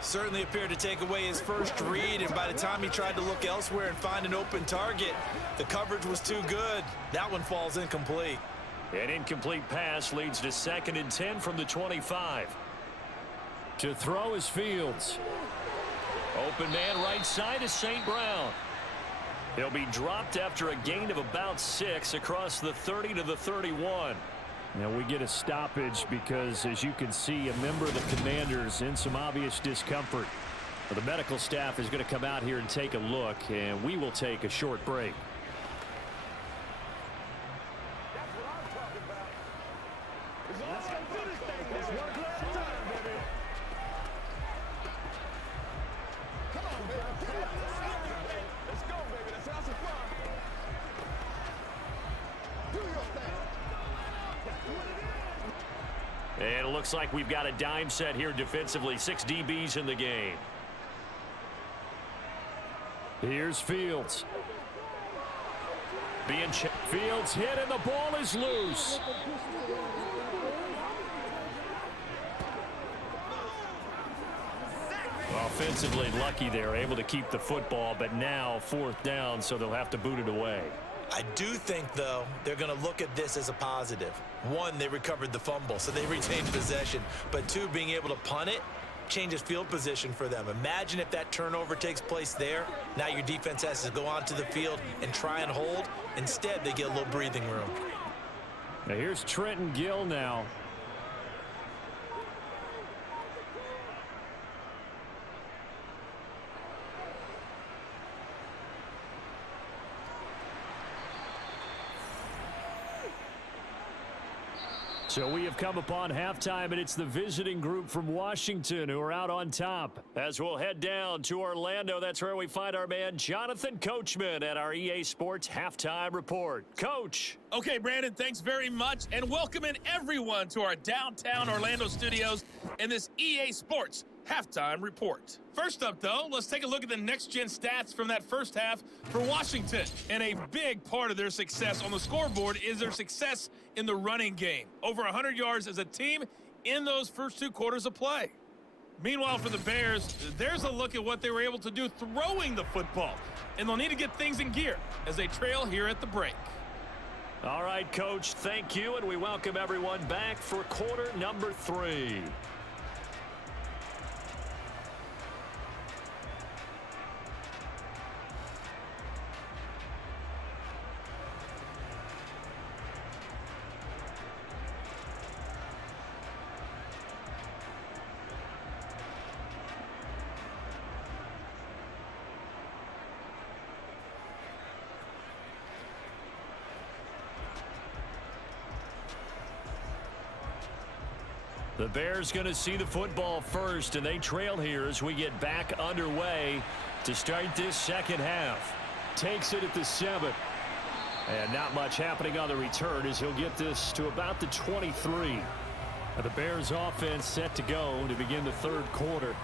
Certainly appeared to take away his first read, and by the time he tried to look elsewhere and find an open target, the coverage was too good. That one falls incomplete. An incomplete pass leads to 2nd and 10 from the 25. To throw is Fields. Open man right side is St. Brown. He'll be dropped after a gain of about 6 across the 30 to the 31. Now we get a stoppage because, as you can see, a member of the Commanders in some obvious discomfort. The medical staff is going to come out here and take a look, and we will take a short break. And it looks like we've got a dime set here defensively. 6 DBs in the game. Here's Fields. Fields hit and the ball is loose. Offensively lucky there, able to keep the football, but now 4th down, so they'll have to boot it away. I do think, though, they're going to look at this as a positive. 1, they recovered the fumble, so they retained possession. But 2, being able to punt it changes field position for them. Imagine if that turnover takes place there. Now your defense has to go onto the field and try and hold. Instead, they get a little breathing room. Now here's Trenton Gill now. So we have come upon halftime, and it's the visiting group from Washington who are out on top. As we'll head down to Orlando, that's where we find our man Jonathan Coachman at our EA Sports Halftime Report. Coach. Okay, Brandon, thanks very much, and welcoming everyone to our downtown Orlando studios in this EA Sports Halftime Report. First up, though, let's take a look at the next-gen stats from that first half for Washington. And a big part of their success on the scoreboard is their success in the running game. Over 100 yards as a team in those first 2 quarters of play. Meanwhile, for the Bears, there's a look at what they were able to do throwing the football. And they'll need to get things in gear as they trail here at the break. All right, Coach, thank you, and we welcome everyone back for quarter number 3. The Bears going to see the football first, and they trail here as we get back underway to start this second half. takes it at the 7. And not much happening on the return as he'll get this to about the 23. Now the Bears offense set to go to begin the third quarter.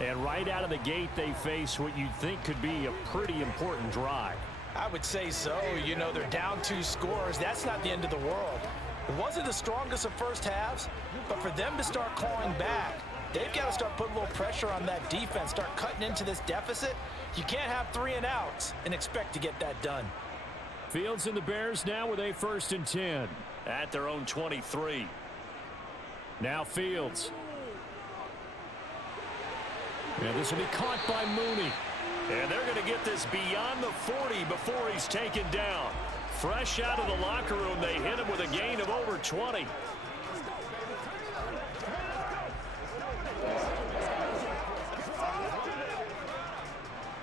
And right out of the gate, they face what you'd think could be a pretty important drive. I would say so. You know, they're down 2 scores. That's not the end of the world. It wasn't the strongest of first halves, but for them to start clawing back, they've got to start putting a little pressure on that defense, start cutting into this deficit. You can't have 3 and outs and expect to get that done. Fields and the Bears now with a 1st and 10 at their own 23. Now Fields. And this will be caught by Mooney. And they're going to get this beyond the 40 before he's taken down. Fresh out of the locker room, they hit him with a gain of over 20.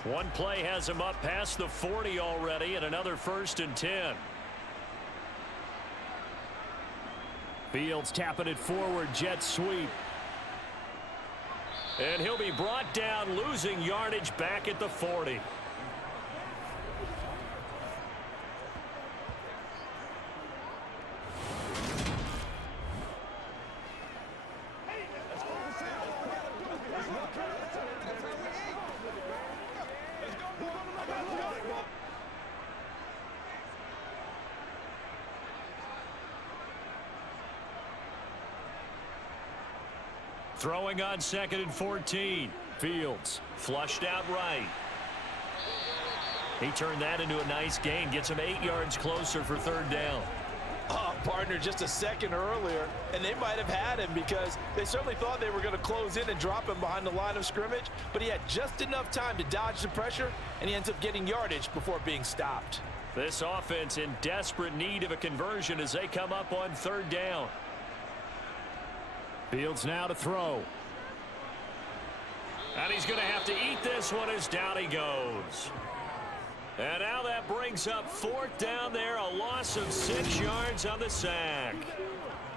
One play has him up past the 40 already, and another 1st and 10. Fields tapping it forward, jet sweep. And he'll be brought down, losing yardage back at the 40. Throwing on 2nd and 14. Fields flushed out right. He turned that into a nice gain. Gets him 8 yards closer for 3rd down. Oh, partner, just a second earlier, and they might have had him because they certainly thought they were going to close in and drop him behind the line of scrimmage, but he had just enough time to dodge the pressure, and he ends up getting yardage before being stopped. This offense in desperate need of a conversion as they come up on 3rd down. Fields now to throw. And he's going to have to eat this one as down he goes. And now that brings up 4th down there, a loss of 6 yards on the sack.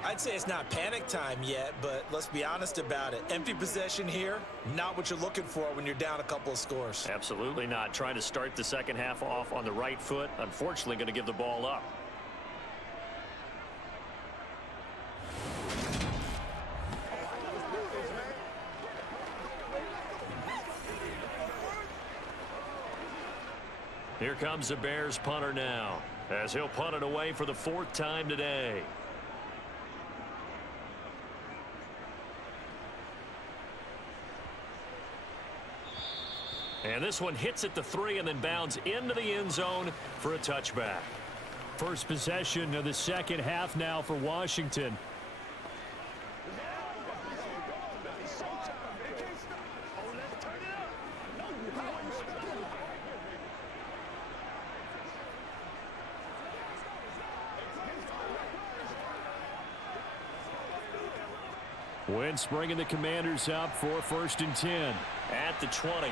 I'd say it's not panic time yet, but let's be honest about it. Empty possession here, not what you're looking for when you're down a couple of scores. Absolutely not. Trying to start the second half off on the right foot. Unfortunately, going to give the ball up. Here comes the Bears punter now, as he'll punt it away for the 4th time today. And this one hits at the 3 and then bounds into the end zone for a touchback. First possession of the second half now for Washington. Wentz bringing the Commanders up for 1st and 10 at the 20.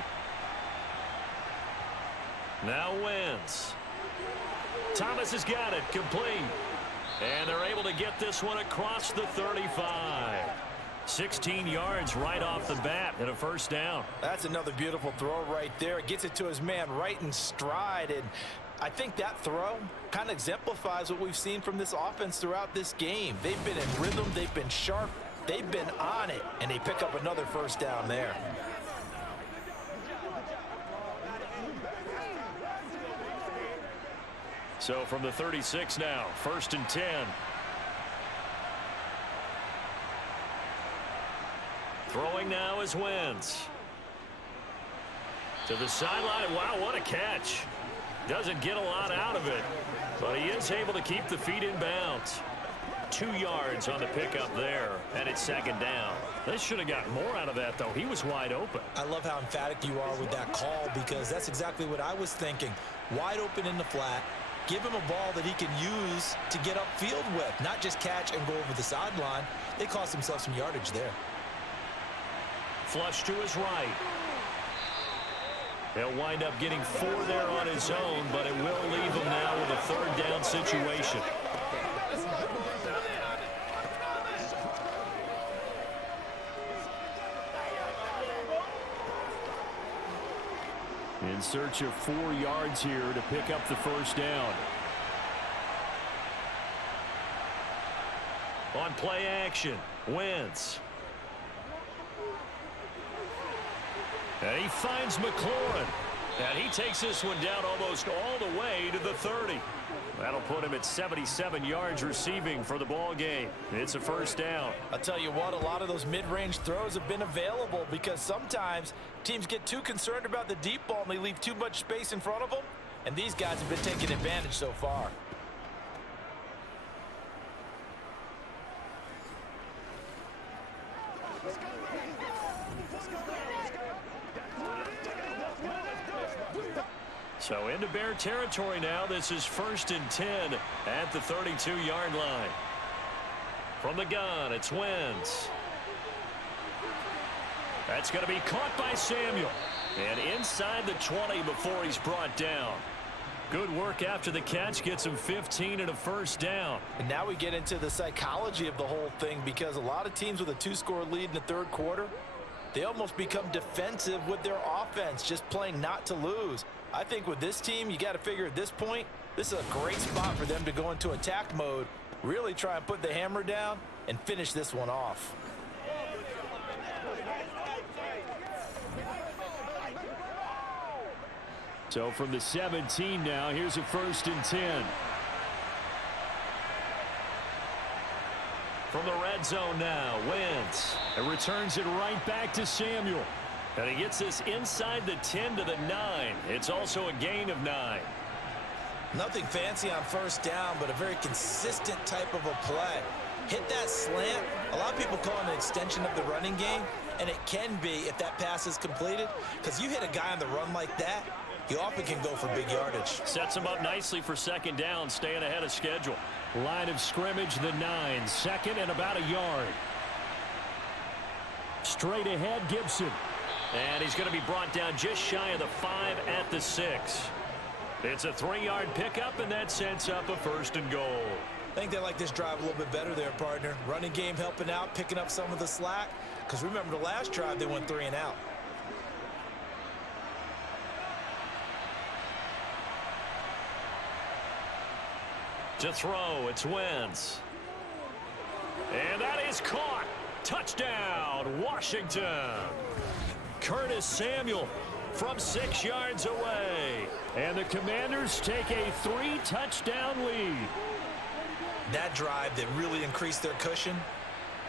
Now Wentz. Thomas has got it complete. And they're able to get this one across the 35. 16 yards right off the bat and a 1st down. That's another beautiful throw right there. It gets it to his man right in stride. And I think that throw kind of exemplifies what we've seen from this offense throughout this game. They've been in rhythm. They've been sharp. They've been on it, and they pick up another 1st down there. So from the 36 now, 1st and 10. Throwing now is Wentz. To the sideline. Wow, what a catch. Doesn't get a lot out of it, but he is able to keep the feet in bounds. 2 yards on the pickup there, and it's 2nd down. They should have got more out of that, though. He was wide open. I love how emphatic you are with that call because that's exactly what I was thinking. Wide open in the flat. Give him a ball that he can use to get upfield with, not just catch and go over the sideline. They cost themselves some yardage there. Flush to his right. He'll wind up getting 4 there on his own, but it will leave him now with a 3rd down situation. in search of 4 yards here to pick up the first down. On play action, Wentz. And he finds McLaurin. And he takes this one down almost all the way to the 30. That'll put him at 77 yards receiving for the ball game. It's a first down. I'll tell you what, a lot of those mid-range throws have been available because sometimes teams get too concerned about the deep ball and they leave too much space in front of them. And these guys have been taking advantage so far. So into Bear territory now. This is 1st and 10 at the 32-yard line. From the gun, it's Wentz. That's going to be caught by Samuel. And inside the 20 before he's brought down. Good work after the catch. Gets him 15 and a first down. And now we get into the psychology of the whole thing because a lot of teams with a 2-score lead in the third quarter, they almost become defensive with their offense, just playing not to lose. I think with this team, you got to figure at this point, this is a great spot for them to go into attack mode, really try and put the hammer down and finish this one off. So from the 17 now, here's a 1st and 10. From the red zone now, Wentz. And returns it right back to Samuel. And he gets this inside the 10 to the 9. It's also a gain of 9. Nothing fancy on first down, but a very consistent type of a play. Hit that slant. A lot of people call it an extension of the running game, and it can be if that pass is completed, because you hit a guy on the run like that, you often can go for big yardage. Sets him up nicely for second down, staying ahead of schedule. Line of scrimmage, the 9. 2nd and about a yard. Straight ahead, Gibson. And he's going to be brought down just shy of the 5 at the 6. It's a 3-yard pickup, and that sets up a 1st and goal. I think they like this drive a little bit better there, partner. Running game helping out, picking up some of the slack. Because remember the last drive, they went 3 and out. To throw, it's Wentz. And that is caught. Touchdown, Washington. Curtis Samuel from 6 yards away. And the Commanders take a 3-touchdown lead. That drive that really increased their cushion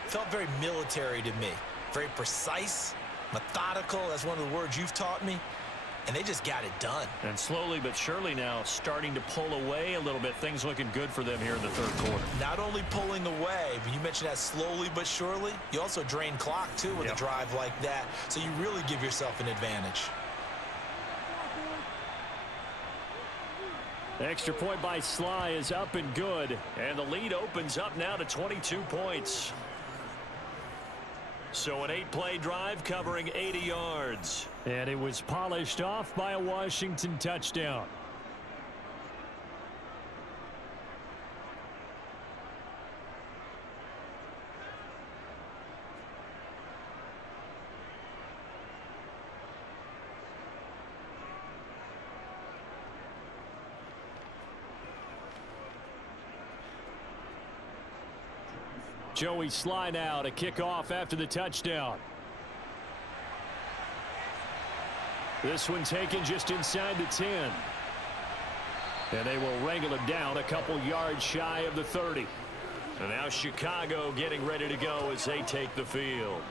felt very military to me. Very precise, methodical, that's one of the words you've taught me. And they just got it done. And slowly but surely now starting to pull away a little bit. Things looking good for them here in the third quarter. Not only pulling away, but you mentioned that slowly but surely. You also drain clock, too, with a drive like that. So you really give yourself an advantage. Extra point by Sly is up and good. And the lead opens up now to 22 points. So an 8-play drive covering 80 yards. And it was polished off by a Washington touchdown. Joey Sly now to kick off after the touchdown. This one taken just inside the 10. And they will wrangle him down a couple yards shy of the 30. And now Chicago getting ready to go as they take the field.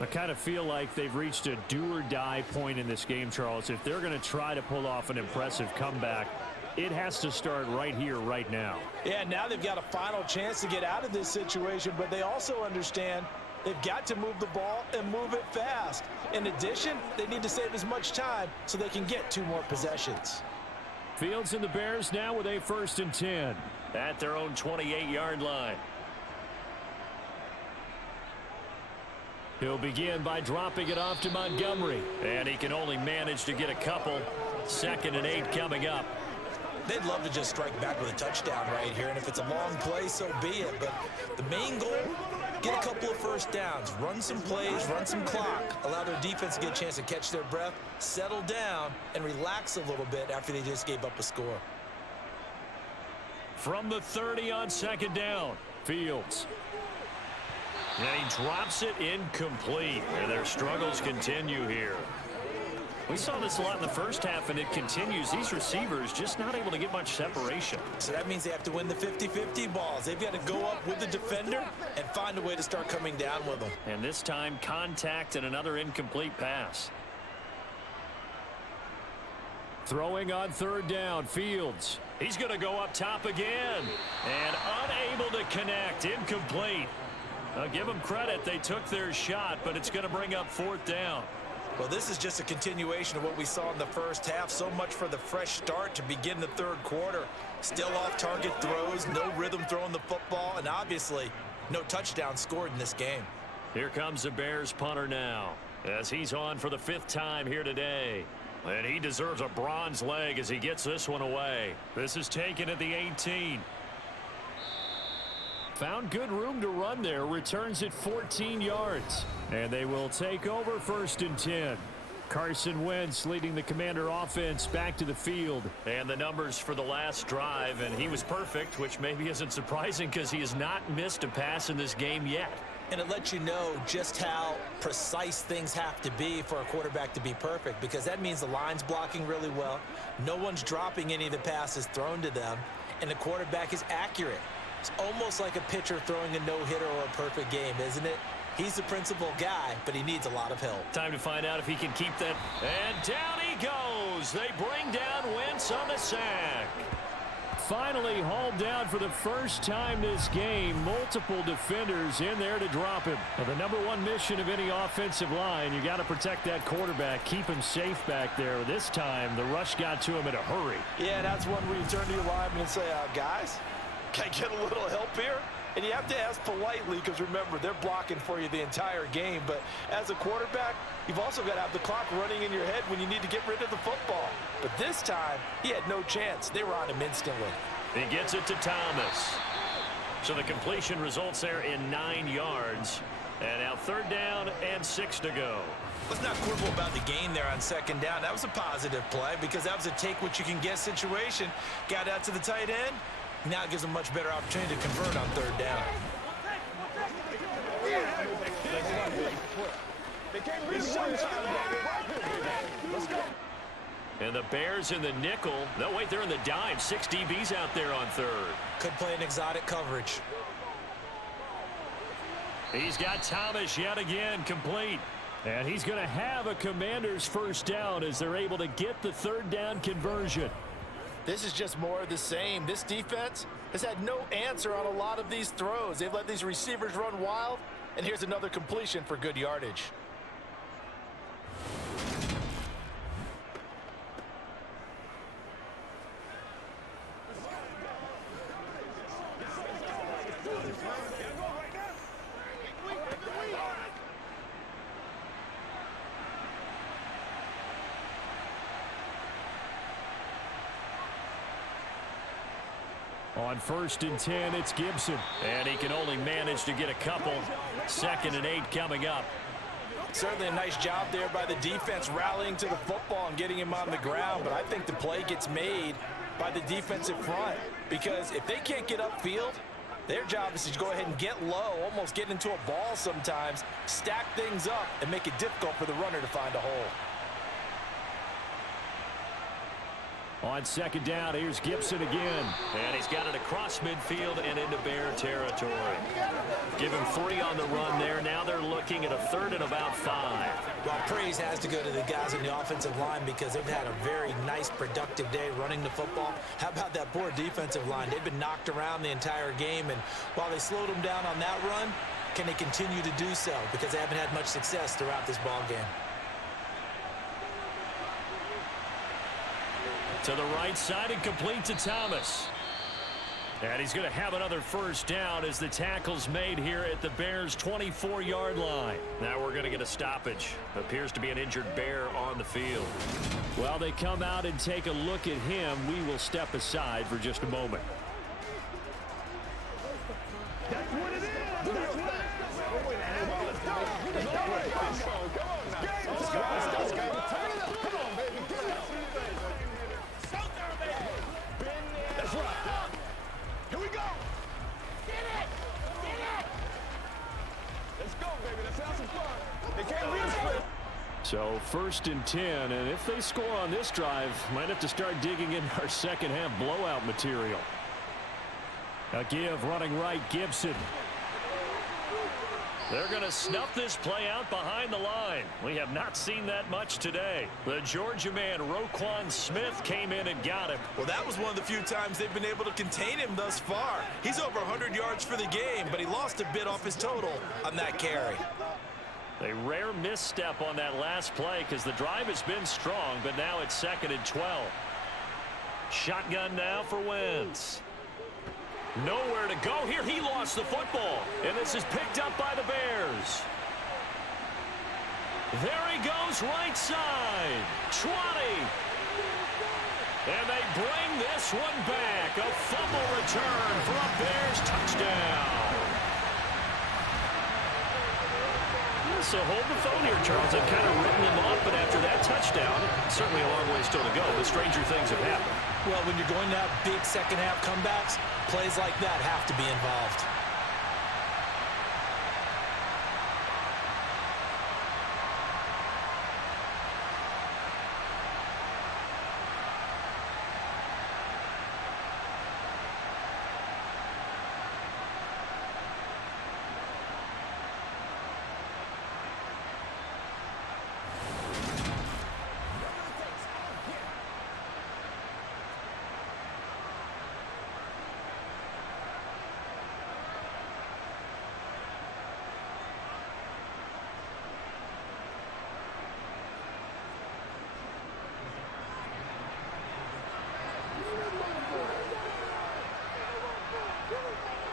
I kind of feel like they've reached a do-or-die point in this game, Charles. If they're going to try to pull off an impressive comeback, it has to start right here, right now. Yeah, now they've got a final chance to get out of this situation, but they also understand they've got to move the ball and move it fast. In addition, they need to save as much time so they can get 2 more possessions. Fields and the Bears now with a 1st and 10 at their own 28-yard line. He'll begin by dropping it off to Montgomery, and he can only manage to get a couple. 2nd and 8 coming up. They'd love to just strike back with a touchdown right here, and if it's a long play, so be it. But the main goal, get a couple of first downs, run some plays, run some clock, allow their defense to get a chance to catch their breath, settle down, and relax a little bit after they just gave up a score. From the 30 on second down, Fields. And he drops it incomplete, and their struggles continue here. We saw this a lot in the first half, and it continues. These receivers just not able to get much separation. So that means they have to win the 50-50 balls. They've got to go up with the defender and find a way to start coming down with them. And this time, contact and another incomplete pass. Throwing on third down, Fields. He's going to go up top again. And unable to connect, incomplete. I'll give them credit. They took their shot, but it's going to bring up fourth down. Well, this is just a continuation of what we saw in the first half. So much for the fresh start to begin the third quarter. Still off-target throws, no rhythm throwing the football, and obviously no touchdown scored in this game. Here comes the Bears punter now, as he's on for the 5th time here today. And he deserves a bronze leg as he gets this one away. This is taken at the 18. Found good room to run there. Returns it 14 yards. And they will take over 1st and 10. Carson Wentz leading the Commander offense back to the field. And the numbers for the last drive. And he was perfect, which maybe isn't surprising because he has not missed a pass in this game yet. And it lets you know just how precise things have to be for a quarterback to be perfect, because that means the line's blocking really well. No one's dropping any of the passes thrown to them. And the quarterback is accurate. It's almost like a pitcher throwing a no-hitter or a perfect game, isn't it? He's the principal guy, but he needs a lot of help. Time to find out if he can keep that. And down he goes. They bring down Wentz on the sack. Finally hauled down for the first time this game. Multiple defenders in there to drop him. Now, the #1 mission of any offensive line, you got to protect that quarterback, keep him safe back there. This time, the rush got to him in a hurry. Yeah, that's one where you turn to your lineman and say, guys, can I get a little help here? And you have to ask politely because, remember, they're blocking for you the entire game. But as a quarterback, you've also got to have the clock running in your head when you need to get rid of the football. But this time, he had no chance. They were on him instantly. He gets it to Thomas. So the completion results there in 9 yards. And now 3rd down and 6 to go. Let's not quibble about the gain there on 2nd down. That was a positive play because that was a take-what-you-can-get situation. Got out to the tight end. Now it gives them a much better opportunity to convert on 3rd down. And the Bears in the nickel. No, wait, they're in the dime. 6 DBs out there on 3rd. Could play an exotic coverage. He's got Thomas yet again, complete. And he's going to have a Commander's 1st down as they're able to get the 3rd down conversion. This is just more of the same. This defense has had no answer on a lot of these throws. They've let these receivers run wild, and here's another completion for good yardage. On 1st and 10, it's Gibson. And he can only manage to get a couple. 2nd and 8 coming up. Certainly a nice job there by the defense rallying to the football and getting him on the ground. But I think the play gets made by the defensive front, because if they can't get upfield, their job is to go ahead and get low, almost get into a ball sometimes, stack things up, and make it difficult for the runner to find a hole. On 2nd down, here's Gibson again. And he's got it across midfield and into Bear territory. Give him 3 on the run there. Now they're looking at a 3rd and about 5. Well, praise has to go to the guys in the offensive line because they've had a very nice, productive day running the football. How about that poor defensive line? They've been knocked around the entire game, and while they slowed them down on that run, can they continue to do so? Because they haven't had much success throughout this ball game. To the right side and complete to Thomas. And he's going to have another first down as the tackle's made here at the Bears' 24-yard line. Now we're going to get a stoppage. Appears to be an injured Bear on the field. While they come out and take a look at him, we will step aside for just a moment. That's what it is. That's what it is. Let's go. Let's go. Let's go. Turn it up. Come on, baby. Get it. That's right. Here we go. Get it. Get it. Let's go, baby. Let's have some fun. They can't beat us, baby. So 1st and 10, and if they score on this drive, might have to start digging in our second half blowout material. A give running right, Gibson. They're going to snuff this play out behind the line. We have not seen that much today. The Georgia man, Roquan Smith, came in and got him. Well, that was one of the few times they've been able to contain him thus far. He's over 100 yards for the game, but he lost a bit off his total on that carry. A rare misstep on that last play because the drive has been strong, but now it's 2nd and 12. Shotgun now for Wentz. Nowhere to go here. He lost the football, and this is picked up by the Bears. There he goes, right side. 20. And they bring this one back. A fumble return for a Bears touchdown. So hold the phone here, Charles. I've kind of written them off, but after that touchdown, certainly a long way still to go. But stranger things have happened. Well, when you're going to have big second-half comebacks, plays like that have to be involved.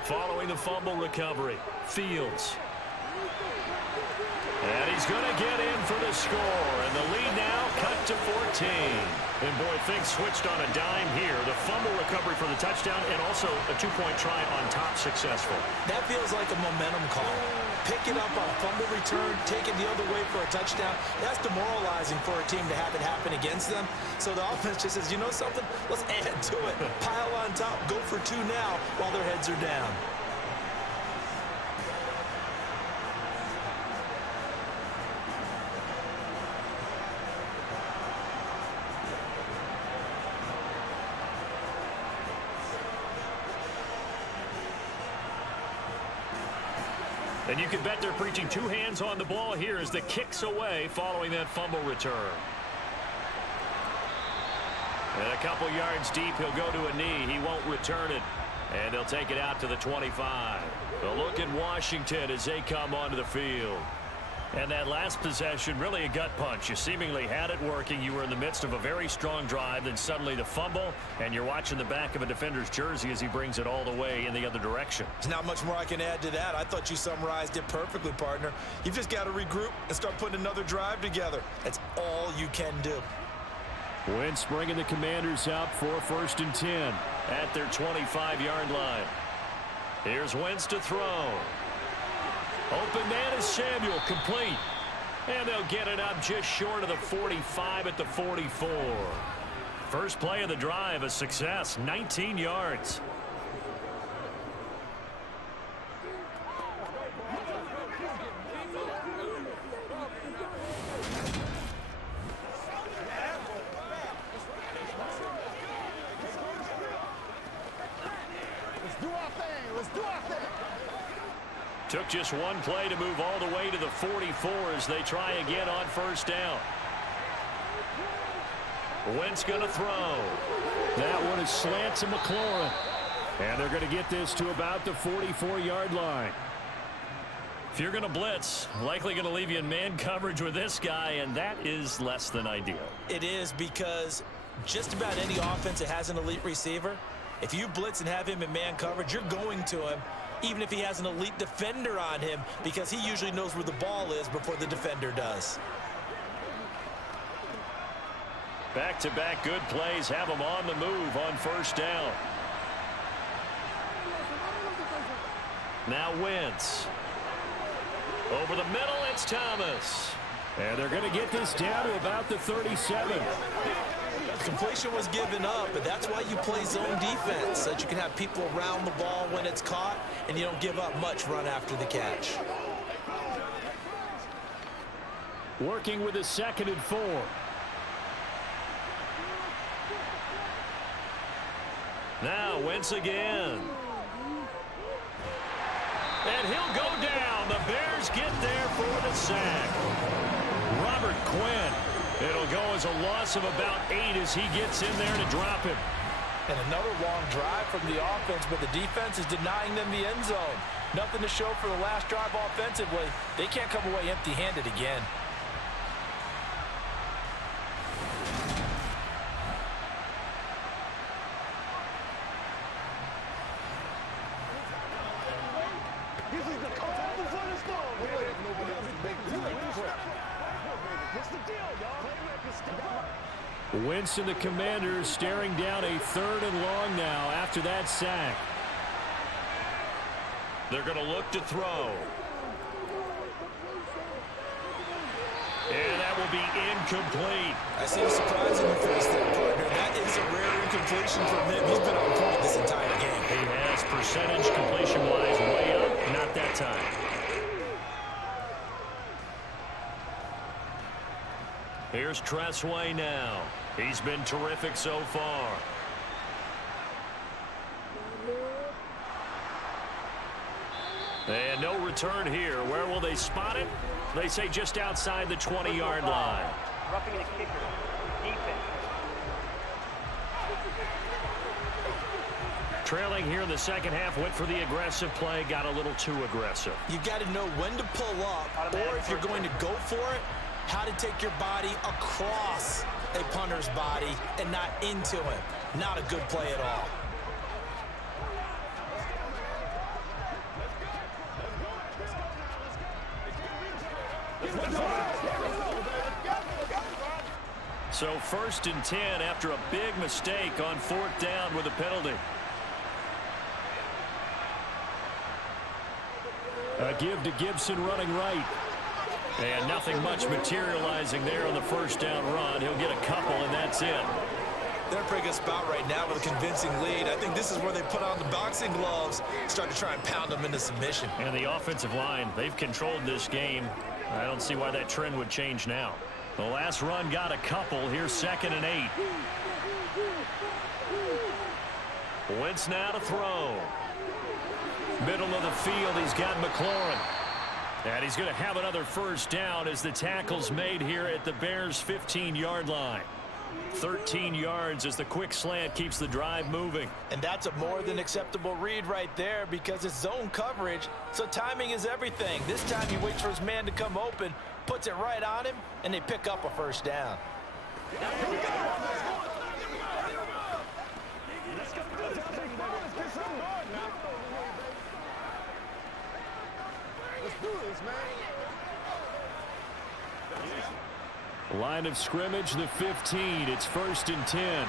Following the fumble recovery, Fields. And he's going to get in for the score. And the lead now cut to 14. And boy, things switched on a dime here. The fumble recovery for the touchdown and also a two-point try on top successful. That feels like a momentum call. Pick it up on a fumble return, take it the other way for a touchdown. That's demoralizing for a team to have it happen against them. So the offense just says, you know something? Let's add to it. Pile on top, go for 2 now while their heads are down. And you can bet they're preaching 2 hands on the ball here as the kick's away following that fumble return. And a couple yards deep, he'll go to a knee. He won't return it. And they'll take it out to the 25. A look at Washington as they come onto the field. And that last possession, really a gut punch. You seemingly had it working. You were in the midst of a very strong drive. Then suddenly the fumble, and you're watching the back of a defender's jersey as he brings it all the way in the other direction. There's not much more I can add to that. I thought you summarized it perfectly, partner. You've just got to regroup and start putting another drive together. That's all you can do. Wentz bringing the Commanders out for 1st and 10 at their 25-yard line. Here's Wentz to throw. Open man is Samuel, complete. And they'll get it up just short of the 45 at the 44. First play of the drive, a success, 19 yards. Let's do our thing. Let's do our thing. Took just one play to move all the way to the 44 as they try again on 1st down. Wentz going to throw. That one is slant to McLaurin. And they're going to get this to about the 44-yard line. If you're going to blitz, likely going to leave you in man coverage with this guy, and that is less than ideal. It is, because just about any offense that has an elite receiver, If you blitz and have him in man coverage, you're going to him, even if he has an elite defender on him, because he usually knows where the ball is before the defender does. Back-to-back good plays have him on the move on first down. Now Wentz. Over the middle, it's Thomas. And they're going to get this down to about the 37. The completion was given up, but that's why you play zone defense, so that you can have people around the ball when it's caught, and you don't give up much run after the catch. Working with a 2nd and 4. Now Wentz again. And he'll go down. The Bears get there for the sack. Robert Quinn. It'll go as a loss of about 8 as he gets in there to drop him. And another long drive from the offense, but the defense is denying them the end zone. Nothing to show for the last drive offensively. They can't come away empty-handed again. Wentz and the Commanders staring down a 3rd and long now after that sack. They're going to look to throw. And that will be incomplete. I see the surprise in your face there, partner. That is a rare incompletion from him. He's been on point this entire game. He has percentage completion-wise way up. Not that time. Here's Tressway now. He's been terrific so far. And no return here. Where will they spot it? They say just outside the 20-yard line. Roughing the kicker. Defense. Trailing here in the second half, went for the aggressive play, got a little too aggressive. You got to know when to pull up, or if you're going to go for it, how to take your body across a punter's body and not into him. Not a good play at all. So 1st and 10 after a big mistake on 4th down with a penalty. A give to Gibson running right. And nothing much materializing there on the 1st down run. He'll get a couple, and that's it. They're in a pretty good spot right now with a convincing lead. I think this is where they put on the boxing gloves, start to try and pound them into submission. And the offensive line, they've controlled this game. I don't see why that trend would change now. The last run got a couple. Here's 2nd and 8. Wentz now to throw. Middle of the field, he's got McLaurin. And he's going to have another 1st down as the tackle's made here at the Bears' 15-yard line. 13 yards as the quick slant keeps the drive moving. And that's a more than acceptable read right there because it's zone coverage, so timing is everything. This time he waits for his man to come open, puts it right on him, and they pick up a 1st down. Line of scrimmage, the 15. It's 1st and 10.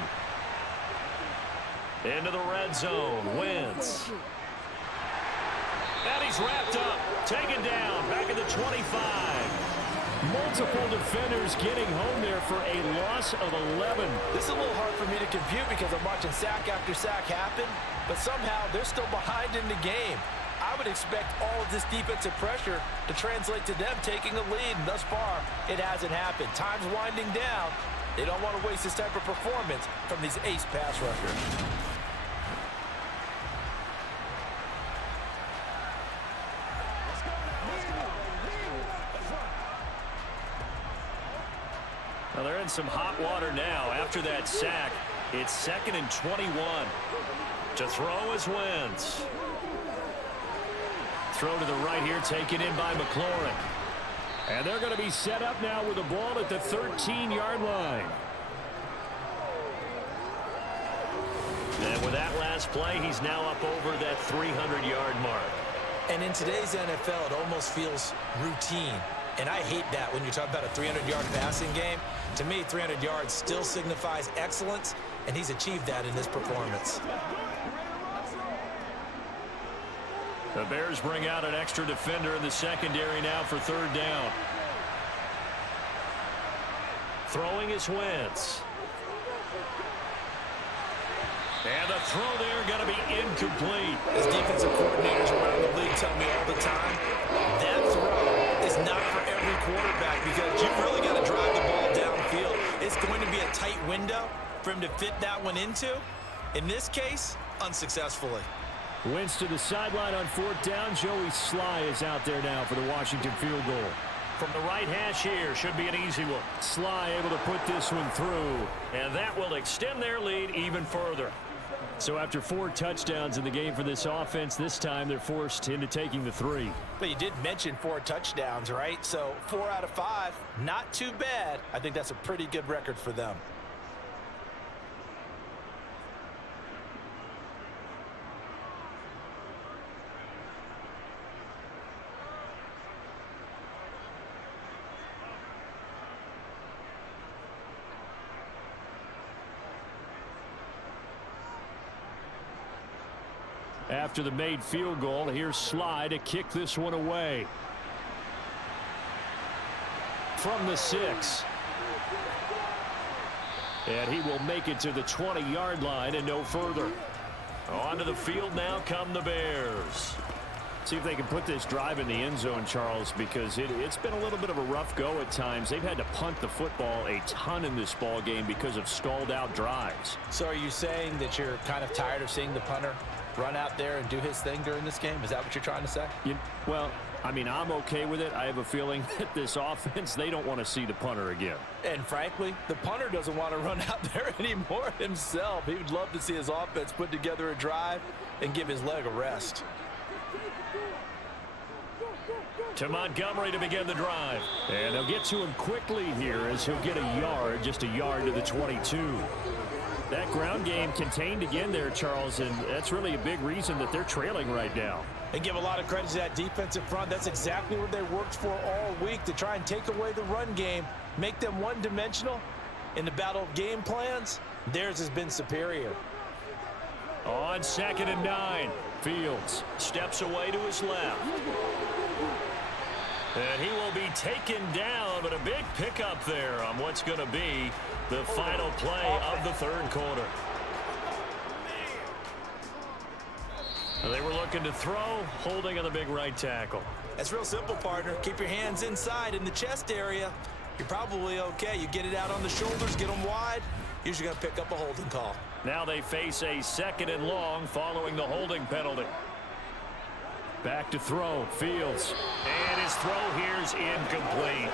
Into the red zone. Wentz. And he's wrapped up. Taken down. Back at the 25. Multiple defenders getting home there for a loss of 11. This is a little hard for me to compute because I'm watching sack after sack happen, but somehow they're still behind in the game. I would expect all of this defensive pressure to translate to them taking a lead, and thus far, it hasn't happened. Time's winding down. They don't want to waste this type of performance from these ace pass rushers. Well, they're in some hot water now. After that sack, it's 2nd and 21. To throw is Wentz. Throw to the right here, taken in by McLaurin. And they're going to be set up now with the ball at the 13-yard line. And with that last play, he's now up over that 300-yard mark. And in today's NFL, it almost feels routine. And I hate that when you talk about a 300-yard passing game. To me, 300 yards still signifies excellence, and he's achieved that in this performance. The Bears bring out an extra defender in the secondary now for third down. Throwing is Wentz. And the throw there going to be incomplete. As defensive coordinators around the league tell me all the time, that throw is not for every quarterback because you've really got to drive the ball downfield. It's going to be a tight window for him to fit that one into. In this case, unsuccessfully. Wentz to the sideline on fourth down. Joey Sly is out there now for the Washington field goal. From the right hash here, should be an easy one. Sly able to put this one through, and that will extend their lead even further. So after 4 touchdowns in the game for this offense, this time they're forced into taking the 3. But you did mention 4 touchdowns, right? So 4 out of 5, not too bad. I think that's a pretty good record for them. After the made field goal, here's Sly to kick this one away. From the 6. And he will make it to the 20-yard line and no further. Onto the field now come the Bears. See if they can put this drive in the end zone, Charles, because it's been a little bit of a rough go at times. They've had to punt the football a ton in this ball game because of stalled-out drives. So are you saying that you're kind of tired of seeing the punter run out there and do his thing during this game? Is that what you're trying to say? Well, I mean, I'm okay with it. I have a feeling that this offense, they don't want to see the punter again. And frankly, the punter doesn't want to run out there anymore himself. He would love to see his offense put together a drive and give his leg a rest. To Montgomery to begin the drive. And they'll get to him quickly here as he'll get a yard, just a yard to the 22. That ground game contained again there, Charles, and that's really a big reason that they're trailing right now. And give a lot of credit to that defensive front. That's exactly what they worked for all week, to try and take away the run game, make them one-dimensional. In the battle of game plans, theirs has been superior. On 2nd and 9, Fields steps away to his left. And he will be taken down, but a big pickup there on what's going to be the final play of the third quarter. They were looking to throw, holding on the big right tackle. That's real simple, partner. Keep your hands inside in the chest area. You're probably okay. You get it out on the shoulders, get them wide. Usually going to pick up a holding call. Now they face a 2nd and long following the holding penalty. Back to throw, Fields. And his throw here's incomplete.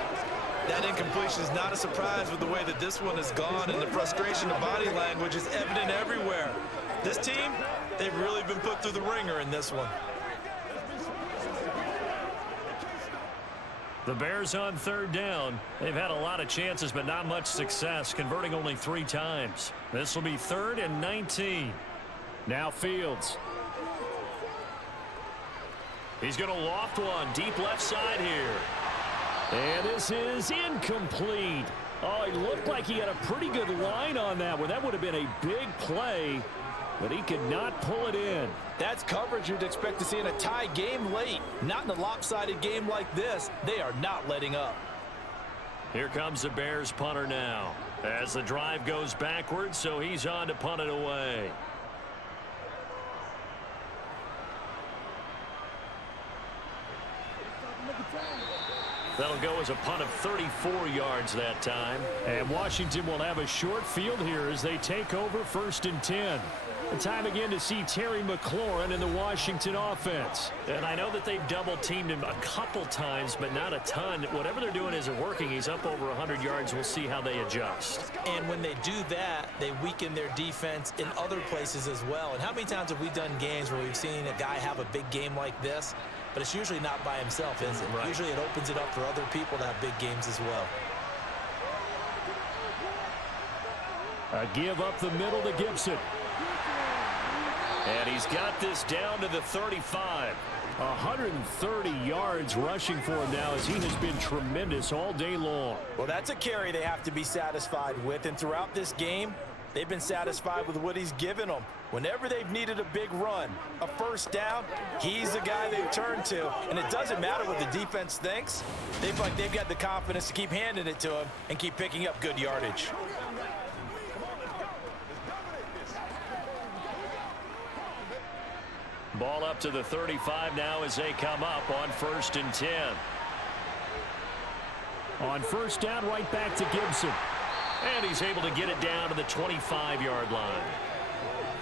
That incompletion is not a surprise with the way that this one has gone, and the frustration of body language is evident everywhere. This team, they've really been put through the ringer in this one. The Bears on third down. They've had a lot of chances, but not much success, converting only 3 times. This will be 3rd and 19. Now Fields. He's going to loft one deep left side here. And this is incomplete. Oh, it looked like he had a pretty good line on that one. That would have been a big play, but he could not pull it in. That's coverage you'd expect to see in a tie game late. Not in a lopsided game like this. They are not letting up. Here comes the Bears punter now as the drive goes backwards, so he's on to punt it away. That'll go as a punt of 34 yards that time. And Washington will have a short field here as they take over 1st and 10. The time again to see Terry McLaurin in the Washington offense. And I know that they've double-teamed him a couple times, but not a ton. Whatever they're doing isn't working. He's up over 100 yards. We'll see how they adjust. And when they do that, they weaken their defense in other places as well. And how many times have we done games where we've seen a guy have a big game like this? But it's usually not by himself, is it? Right. Usually it opens it up for other people to have big games as well. A give up the middle to Gibson. And he's got this down to the 35. 130 yards rushing for him now, as he has been tremendous all day long. Well, that's a carry they have to be satisfied with, and throughout this game, they've been satisfied with what he's given them. Whenever they've needed a big run, a first down, he's the guy they've turned to. And it doesn't matter what the defense thinks. They feel like they've got the confidence to keep handing it to him and keep picking up good yardage. Ball up to the 35 now as they come up on 1st and 10. On first down, right back to Gibson. And he's able to get it down to the 25-yard line.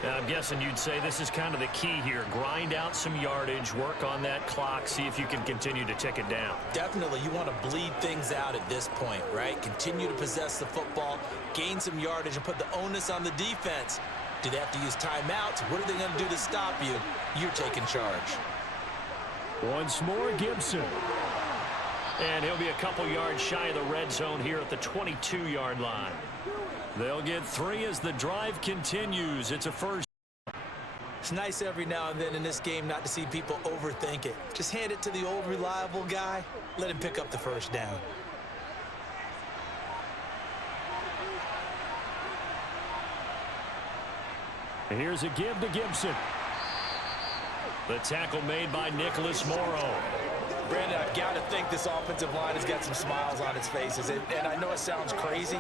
Now, I'm guessing you'd say this is kind of the key here. Grind out some yardage, work on that clock, see if you can continue to tick it down. Definitely, you want to bleed things out at this point, right? Continue to possess the football, gain some yardage, and put the onus on the defense. Do they have to use timeouts? What are they going to do to stop you? You're taking charge. Once more, Gibson. And he'll be a couple yards shy of the red zone here at the 22-yard line. They'll get 3 as the drive continues. It's a first. It's nice every now and then in this game not to see people overthink it. Just hand it to the old reliable guy. Let him pick up the first down. Here's a give to Gibson. The tackle made by Nicholas Morrow. Brandon, I've got to think this offensive line has got some smiles on its faces. And I know it sounds crazy,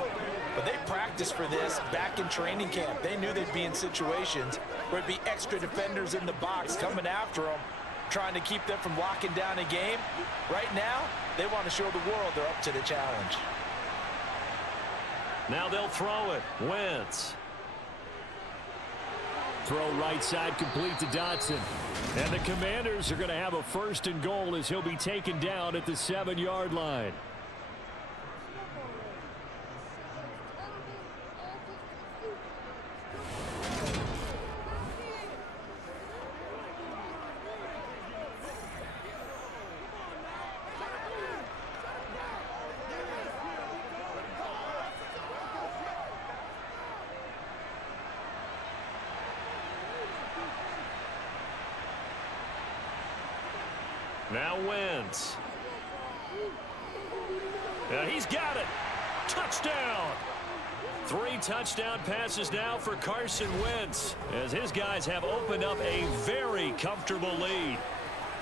but they practiced for this back in training camp. They knew they'd be in situations where it'd be extra defenders in the box coming after them, trying to keep them from locking down a game. Right now, they want to show the world they're up to the challenge. Now they'll throw it. Wentz. Throw right side complete to Dotson. And the Commanders are going to have a 1st and goal as he'll be taken down at the 7-yard line. Now Wentz. And he's got it. Touchdown. 3 touchdown passes now for Carson Wentz, as his guys have opened up a very comfortable lead.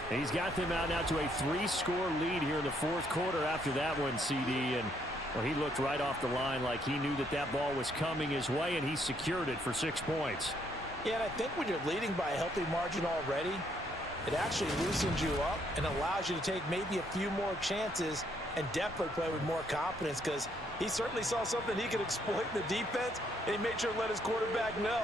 He's got them out now to a 3-score lead here in the 4th quarter after that one, CD. And well, he looked right off the line like he knew that that ball was coming his way, and he secured it for 6 points. Yeah, and I think when you're leading by a healthy margin already, it actually loosens you up and allows you to take maybe a few more chances and definitely play with more confidence, because he certainly saw something he could exploit in the defense, and he made sure to let his quarterback know,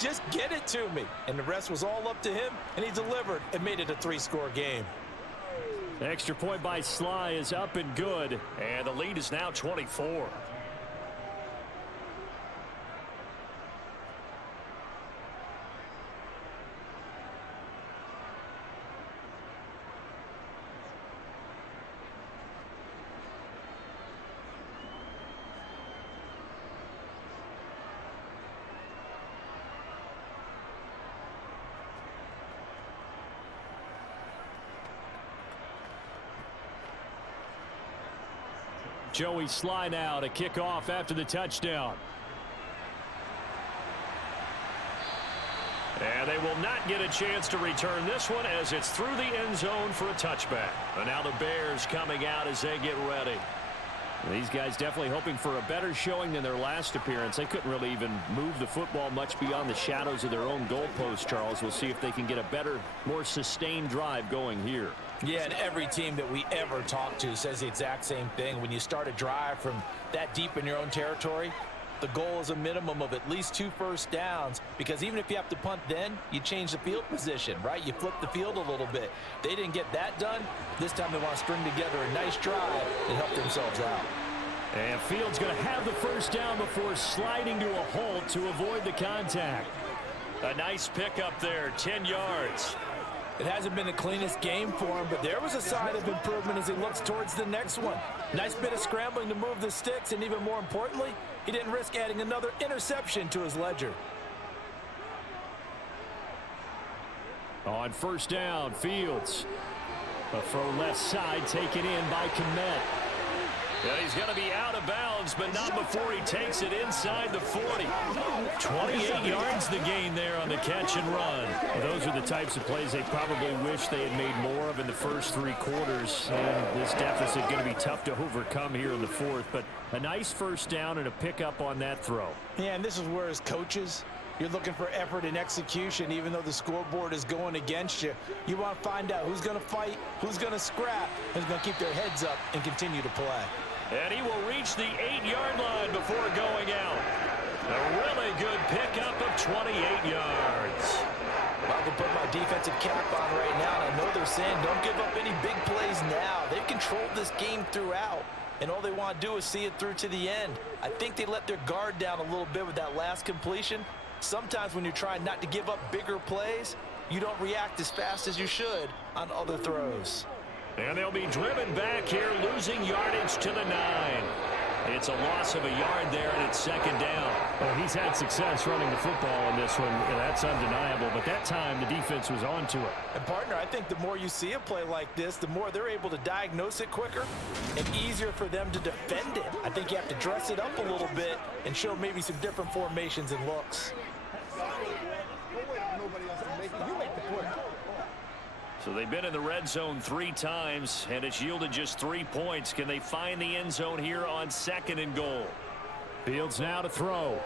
just get it to me. And the rest was all up to him, and he delivered and made it a 3-score game. The extra point by Sly is up and good, and the lead is now 24. Joey Sly now to kick off after the touchdown. And they will not get a chance to return this one, as it's through the end zone for a touchback. And now the Bears coming out as they get ready. These guys definitely hoping for a better showing than their last appearance. They couldn't really even move the football much beyond the shadows of their own goalpost, Charles. We'll see if they can get a better, more sustained drive going here. Yeah, and every team that we ever talk to says the exact same thing. When you start a drive from that deep in your own territory, the goal is a minimum of at least 2 first downs, because even if you have to punt then, you change the field position, right? You flip the field a little bit. They didn't get that done. This time they want to string together a nice drive and help themselves out. And Fields going to have the first down before sliding to a halt to avoid the contact. A nice pickup there, 10 yards. It hasn't been the cleanest game for him, but there was a sign of improvement as he looks towards the next one. Nice bit of scrambling to move the sticks, and even more importantly, he didn't risk adding another interception to his ledger. On first down, Fields. A throw left side taken in by Kmet. And he's going to be out of bounds, but not before he takes it inside the 40. 28 yards the gain there on the catch and run. Those are the types of plays they probably wish they had made more of in the first 3 quarters. And this deficit going to be tough to overcome here in the 4th. But a nice first down and a pickup on that throw. Yeah, and this is where as coaches, you're looking for effort and execution, even though the scoreboard is going against you. You want to find out who's going to fight, who's going to scrap, who's going to keep their heads up and continue to play. And he will reach the 8-yard line before going out. A really good pickup of 28 yards. I can put my defensive cap on right now, and I know they're saying don't give up any big plays now. They've controlled this game throughout, and all they want to do is see it through to the end. I think they let their guard down a little bit with that last completion. Sometimes when you're trying not to give up bigger plays, you don't react as fast as you should on other throws. And they'll be driven back here, losing yardage to the 9. It's a loss of a yard there, and it's second down. Well, he's had success running the football in this one, and that's undeniable. But that time, the defense was on to it. And, partner, I think the more you see a play like this, the more they're able to diagnose it quicker and easier for them to defend it. I think you have to dress it up a little bit and show maybe some different formations and looks. So they've been in the red zone 3 times, and it's yielded just 3 points. Can they find the end zone here on 2nd and goal? Fields now to throw.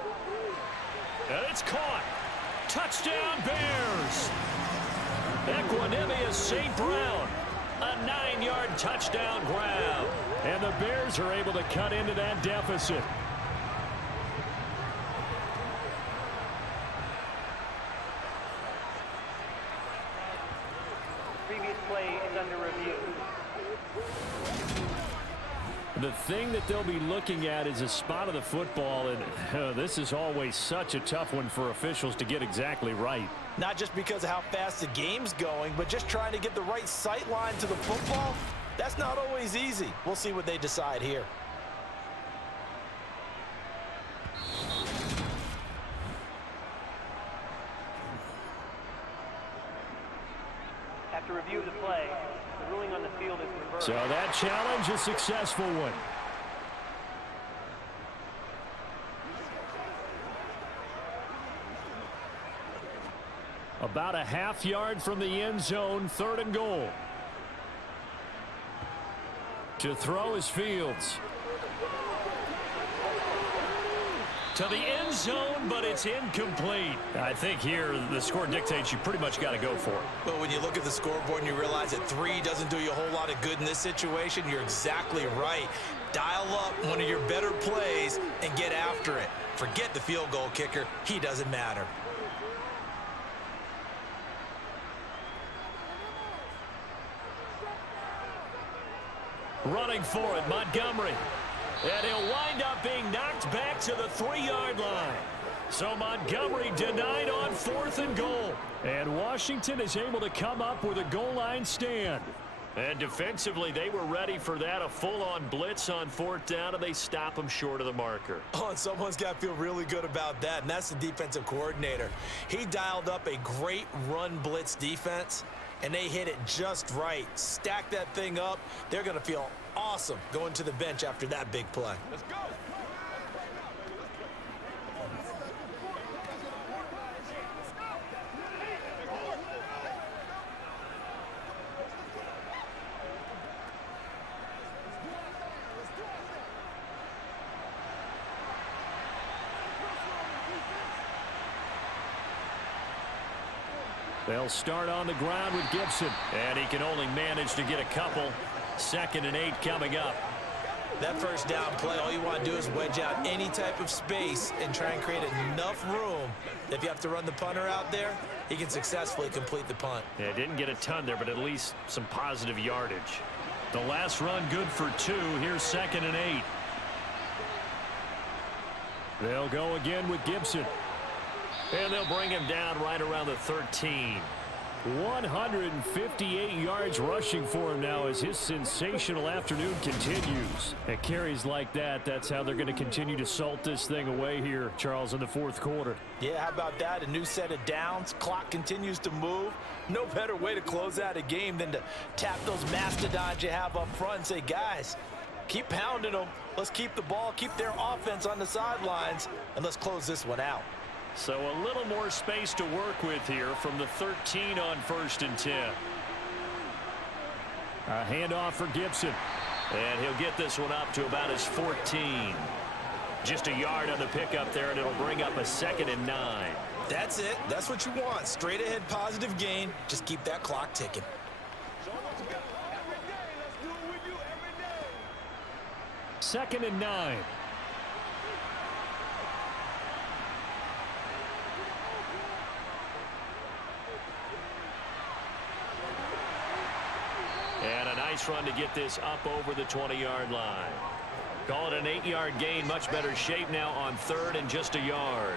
And it's caught. Touchdown, Bears. Equanimous St. Brown. A 9-yard touchdown grab. And the Bears are able to cut into that deficit. The thing that they'll be looking at is a spot of the football, and this is always such a tough one for officials to get exactly right. Not just because of how fast the game's going, but just trying to get the right sight line to the football. That's not always easy. We'll see what they decide here. After review of the play, the ruling on the field is reversed. So that challenge, a successful one. About a half yard from the end zone, 3rd and goal. To throw is Fields. To the end zone, but it's incomplete. I think here the score dictates you pretty much got to go for it. But when you look at the scoreboard and you realize that 3 doesn't do you a whole lot of good in this situation, you're exactly right. Dial up one of your better plays and get after it. Forget the field goal kicker. He doesn't matter. Running for it, Montgomery. And he'll wind up being knocked back to the 3-yard line. So Montgomery denied on 4th and goal. And Washington is able to come up with a goal line stand. And defensively, they were ready for that, a full-on blitz on 4th down, and they stop him short of the marker. Oh, and someone's got to feel really good about that, and that's the defensive coordinator. He dialed up a great run blitz defense, and they hit it just right. Stack that thing up. They're going to feel awesome going to the bench after that big play. Let's go. They'll start on the ground with Gibson, and he can only manage to get a couple. 2nd and 8 coming up. That first down play, all you want to do is wedge out any type of space and try and create enough room that if you have to run the punter out there, he can successfully complete the punt. Yeah, didn't get a ton there, but at least some positive yardage. The last run good for 2. Here's 2nd and 8. They'll go again with Gibson. And they'll bring him down right around the 13. 158 yards rushing for him now as his sensational afternoon continues. At carries like that, that's how they're going to continue to salt this thing away here, Charles, in the fourth quarter. Yeah, how about that? A new set of downs. Clock continues to move. No better way to close out a game than to tap those mastodons you have up front and say, guys, keep pounding them. Let's keep the ball, keep their offense on the sidelines, and let's close this one out. So a little more space to work with here from the 13 on 1st and 10. A handoff for Gibson. And he'll get this one up to about his 14. Just a yard on the pickup there, and it'll bring up a 2nd and 9. That's it. That's what you want. Straight ahead positive gain. Just keep that clock ticking. Second and 9. And a nice run to get this up over the 20-yard line. Call it an 8-yard gain. Much better shape now on 3rd and just a yard.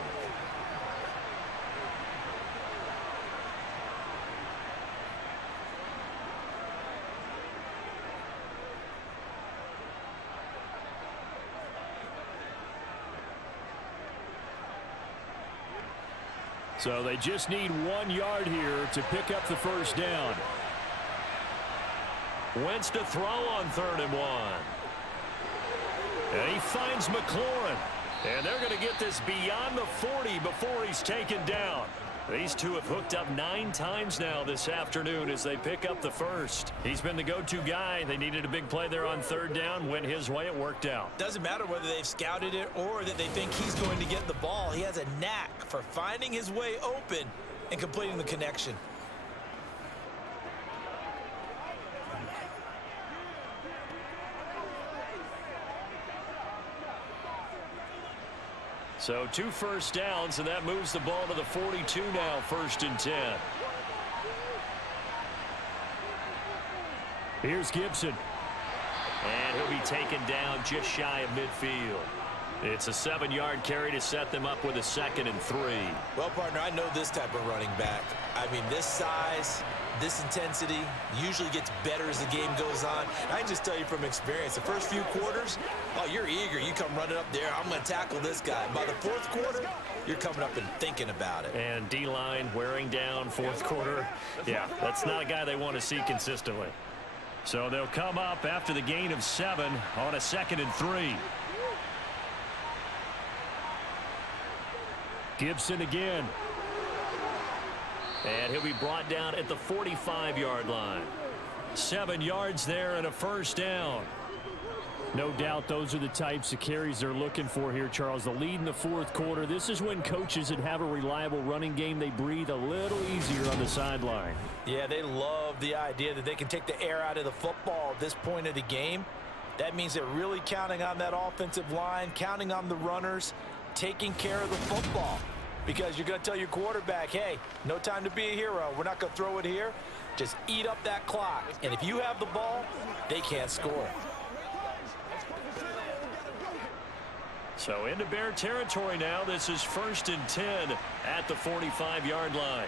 So they just need 1 yard here to pick up the first down. Wentz to throw on 3rd and 1. And he finds McLaurin. And they're going to get this beyond the 40 before he's taken down. These two have hooked up 9 times now this afternoon as they pick up the first. He's been the go-to guy. They needed a big play there on 3rd down. Went his way. It worked out. Doesn't matter whether they've scouted it or that they think he's going to get the ball. He has a knack for finding his way open and completing the connection. So 2 first downs, and that moves the ball to the 42 now, 1st and 10. Here's Gibson. And he'll be taken down just shy of midfield. It's a 7-yard carry to set them up with a 2nd and 3. Well, partner, I know this type of running back. I mean, this size, this intensity usually gets better as the game goes on. I can just tell you from experience, the first few quarters, oh, you're eager. You come running up there. I'm going to tackle this guy. By the 4th quarter, you're coming up and thinking about it. And D-line wearing down 4th quarter. Yeah, that's not a guy they want to see consistently. So they'll come up after the gain of 7 on a 2nd and 3. Gibson again. And he'll be brought down at the 45-yard line. 7 yards there and a first down. No doubt those are the types of carries they're looking for here, Charles. The lead in the 4th quarter. This is when coaches that have a reliable running game, they breathe a little easier on the sideline. Yeah, they love the idea that they can take the air out of the football at this point of the game. That means they're really counting on that offensive line, counting on the runners, taking care of the football. Because you're going to tell your quarterback, hey, no time to be a hero. We're not going to throw it here. Just eat up that clock. And if you have the ball, they can't score. So into Bear territory now. This is 1st and 10 at the 45-yard line.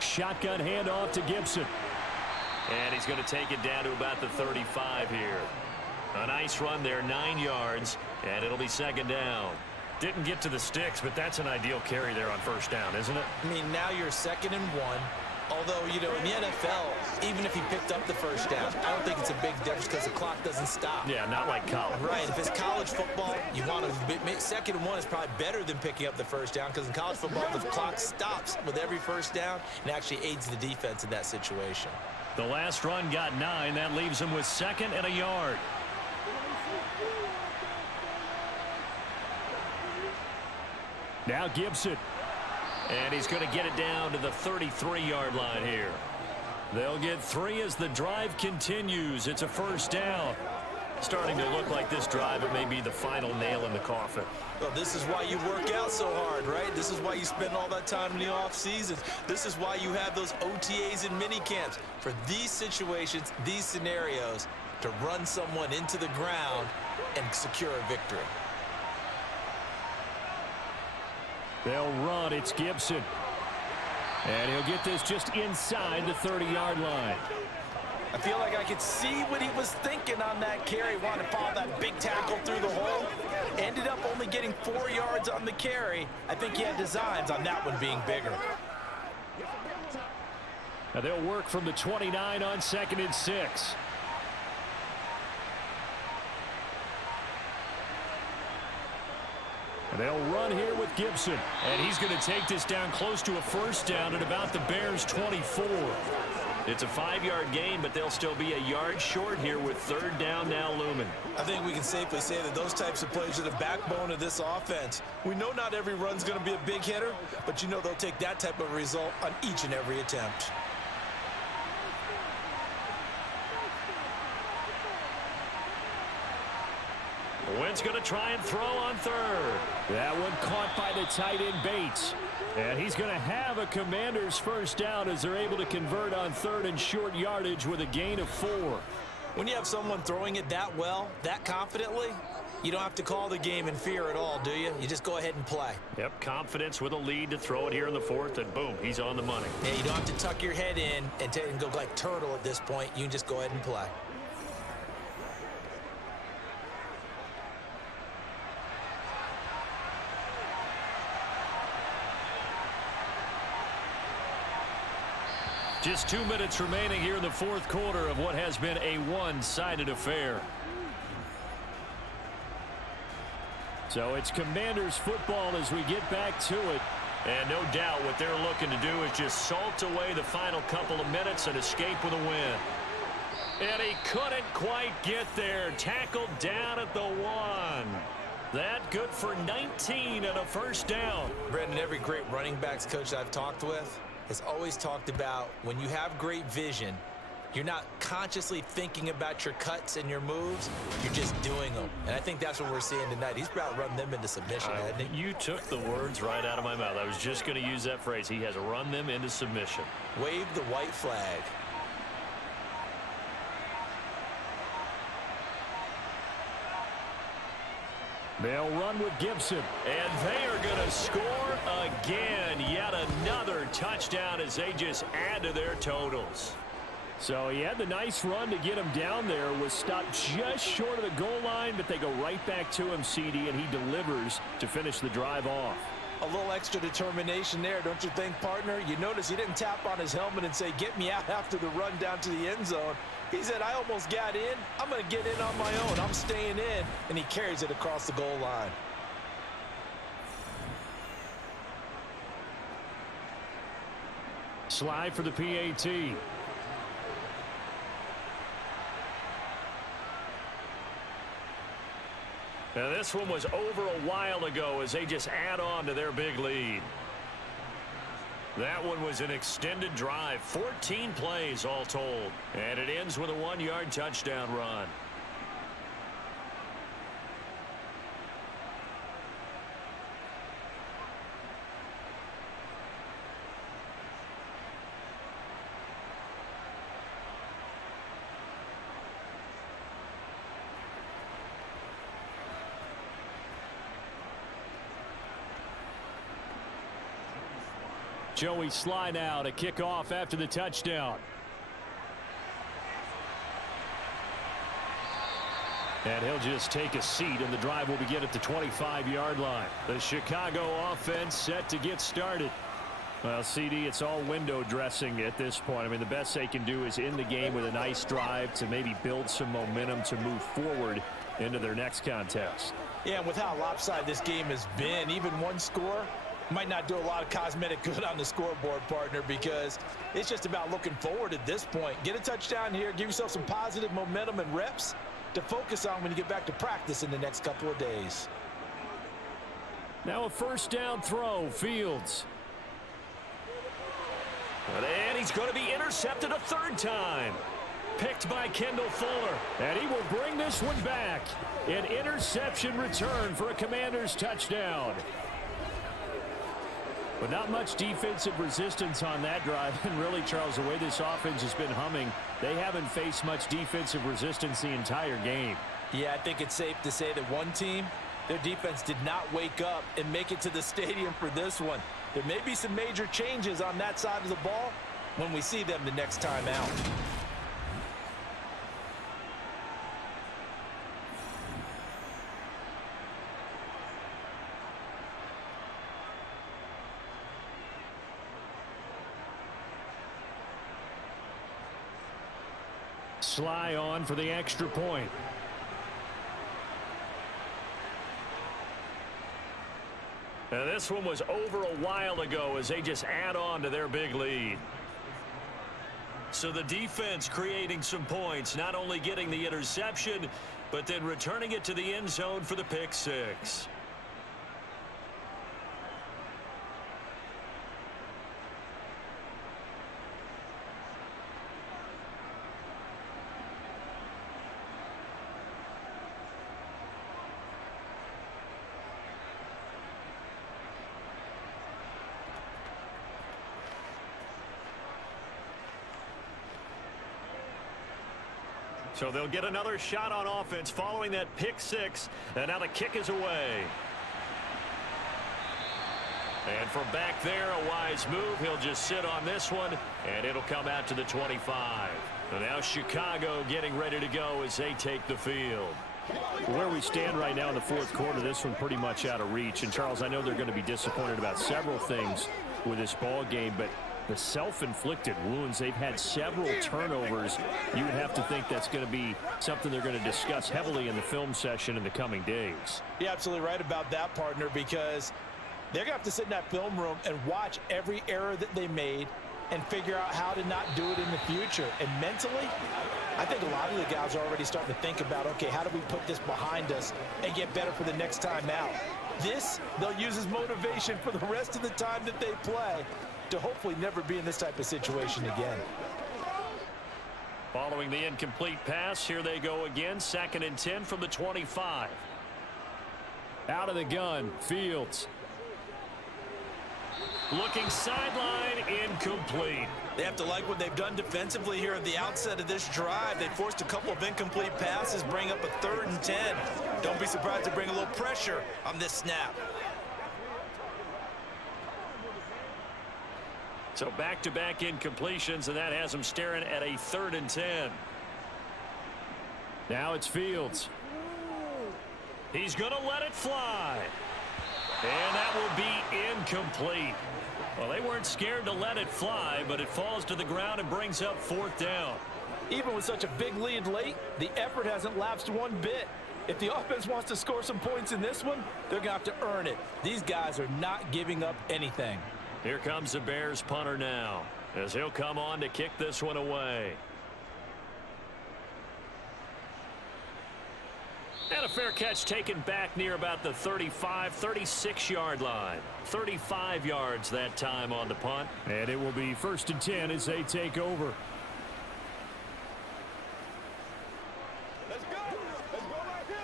Shotgun handoff to Gibson. And he's going to take it down to about the 35 here. A nice run there, 9 yards, and it'll be 2nd down. Didn't get to the sticks, but that's an ideal carry there on 1st down, isn't it? I mean, now you're 2nd and 1. Although, you know, in the NFL, even if he picked up the first down, I don't think it's a big difference because the clock doesn't stop. Yeah, not like college. Right. If it's college football, you want to 2nd and 1 is probably better than picking up the first down because in college football, the clock stops with every first down and actually aids the defense in that situation. The last run got 9. That leaves him with 2nd and a yard. Now Gibson. And he's going to get it down to the 33-yard line here. They'll get 3 as the drive continues. It's a 1st down. Starting to look like this drive, it may be the final nail in the coffin. Well, this is why you work out so hard, right? This is why you spend all that time in the off seasons. This is why you have those OTAs and mini camps. For these situations, these scenarios, to run someone into the ground and secure a victory. They'll run. It's Gibson. And he'll get this just inside the 30-yard line. I feel like I could see what he was thinking on that carry. Wanted to follow that big tackle through the hole. Ended up only getting 4 yards on the carry. I think he had designs on that one being bigger. Now they'll work from the 29 on 2nd and 6. And they'll run here with Gibson. And he's going to take this down close to a first down at about the Bears' 24. It's a 5-yard gain, but they'll still be a yard short here with 3rd down now looming. I think we can safely say that those types of plays are the backbone of this offense. We know not every run's going to be a big hitter, but you know they'll take that type of result on each and every attempt. Wentz going to try and throw on 3rd. That one caught by the tight end Bates. And he's going to have a Commanders first down as they're able to convert on 3rd and short yardage with a gain of 4. When you have someone throwing it that well, that confidently, you don't have to call the game in fear at all, do you? You just go ahead and play. Yep, confidence with a lead to throw it here in the 4th, and boom, he's on the money. Yeah, you don't have to tuck your head in and go like turtle at this point. You can just go ahead and play. Just 2 minutes remaining here in the 4th quarter of what has been a one-sided affair. So it's Commanders football as we get back to it. And no doubt what they're looking to do is just salt away the final couple of minutes and escape with a win. And he couldn't quite get there. Tackled down at the 1. That good for 19 and a first down. Brandon, every great running backs coach I've talked with has always talked about when you have great vision, you're not consciously thinking about your cuts and your moves. You're just doing them. And I think that's what we're seeing tonight. He's about to run them into submission, hasn't he? You took the words right out of my mouth. I was just going to use that phrase. He has run them into submission. Wave the white flag. They'll run with Gibson. And they are going to score again. Yet another touchdown as they just add to their totals. So he had the nice run to get him down there. Was stopped just short of the goal line, but they go right back to him, CD, and he delivers to finish the drive off. A little extra determination there, don't you think, partner? You notice he didn't tap on his helmet and say, get me out after the run down to the end zone. He said, I almost got in. I'm going to get in on my own. I'm staying in. And he carries it across the goal line. Slide for the PAT. Now this one was over a while ago as they just add on to their big lead. That one was an extended drive, 14 plays all told. And it ends with a 1-yard touchdown run. Joey Sly now to kick off after the touchdown. And he'll just take a seat, and the drive will begin at the 25-yard line. The Chicago offense set to get started. Well, CD, it's all window dressing at this point. I mean, the best they can do is end the game with a nice drive to maybe build some momentum to move forward into their next contest. Yeah, and with how lopsided this game has been, even one score might not do a lot of cosmetic good on the scoreboard, partner, because it's just about looking forward at this point. Get a touchdown here, give yourself some positive momentum and reps to focus on when you get back to practice in the next couple of days. Now a first down throw, Fields. And he's going to be intercepted a 3rd time. Picked by Kendall Fuller. And he will bring this one back. An interception return for a Commanders touchdown. But not much defensive resistance on that drive. And really, Charles, the way this offense has been humming, they haven't faced much defensive resistance the entire game. Yeah, I think it's safe to say that one team, their defense did not wake up and make it to the stadium for this one. there may be some major changes on that side of the ball when we see them the next time out. Sly on for the extra point. Now this one was over a while ago as they just add on to their big lead. So the defense creating some points, not only getting the interception, but then returning it to the end zone for the pick six. So they'll get another shot on offense following that pick six. And now the kick is away. And from back there, a wise move. He'll just sit on this one, and it'll come out to the 25. And now Chicago getting ready to go as they take the field. Where we stand right now in the fourth quarter, this one pretty much out of reach. And, Charles, I know they're going to be disappointed about several things with this ball game, but the self-inflicted wounds, they've had several turnovers. You would have to think that's going to be something they're going to discuss heavily in the film session in the coming days. You're absolutely right about that, partner, because they're going to have to sit in that film room and watch every error that they made and figure out how to not do it in the future. And mentally, I think a lot of the guys are already starting to think about, okay, how do we put this behind us and get better for the next time out? This, they'll use as motivation for the rest of the time that they play to hopefully never be in this type of situation again. Following the incomplete pass, here they go again. 2nd and 10 from the 25. Out of the gun, Fields. Looking sideline, incomplete. They have to like what they've done defensively here at the outset of this drive. They forced a couple of incomplete passes, bring up a 3rd and 10. Don't be surprised to bring a little pressure on this snap. So back-to-back incompletions, and that has them staring at a 3rd and 10. Now it's Fields. He's going to let it fly. And that will be incomplete. Well, they weren't scared to let it fly, but it falls to the ground and brings up 4th down. Even with such a big lead late, the effort hasn't lapsed one bit. If the offense wants to score some points in this one, they're going to have to earn it. These guys are not giving up anything. Here comes the Bears punter now, as he'll come on to kick this one away. And a fair catch taken back near about the 35, 36-yard line. 35 yards that time on the punt. And it will be 1st and 10 as they take over. Let's go. Let's go right here.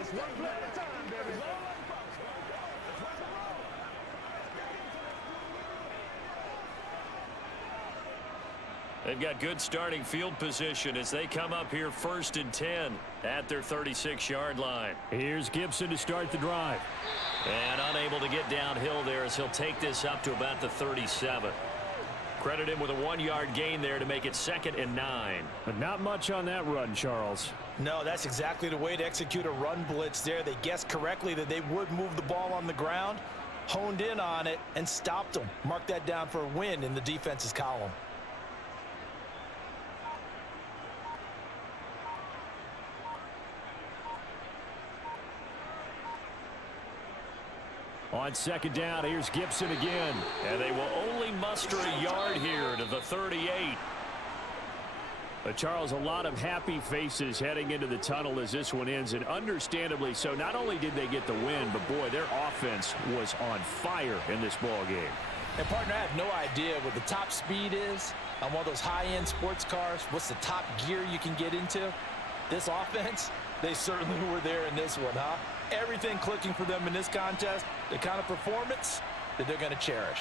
It's one play at a time, baby. They've got good starting field position as they come up here 1st and 10 at their 36-yard line. Here's Gibson to start the drive. And unable to get downhill there as he'll take this up to about the 37. Credit him with a 1-yard gain there to make it 2nd and 9. But not much on that run, Charles. No, that's exactly the way to execute a run blitz there. They guessed correctly that they would move the ball on the ground, honed in on it, and stopped them. Mark that down for a win in the defense's column. On 2nd down, here's Gibson again. And they will only muster a yard here to the 38. But Charles, a lot of happy faces heading into the tunnel as this one ends, and understandably so. Not only did they get the win, but boy, their offense was on fire in this ball game. And partner, I have no idea what the top speed is on one of those high-end sports cars. What's the top gear you can get into? This offense, they certainly were there in this one, huh? Everything clicking for them in this contest, the kind of performance that they're going to cherish.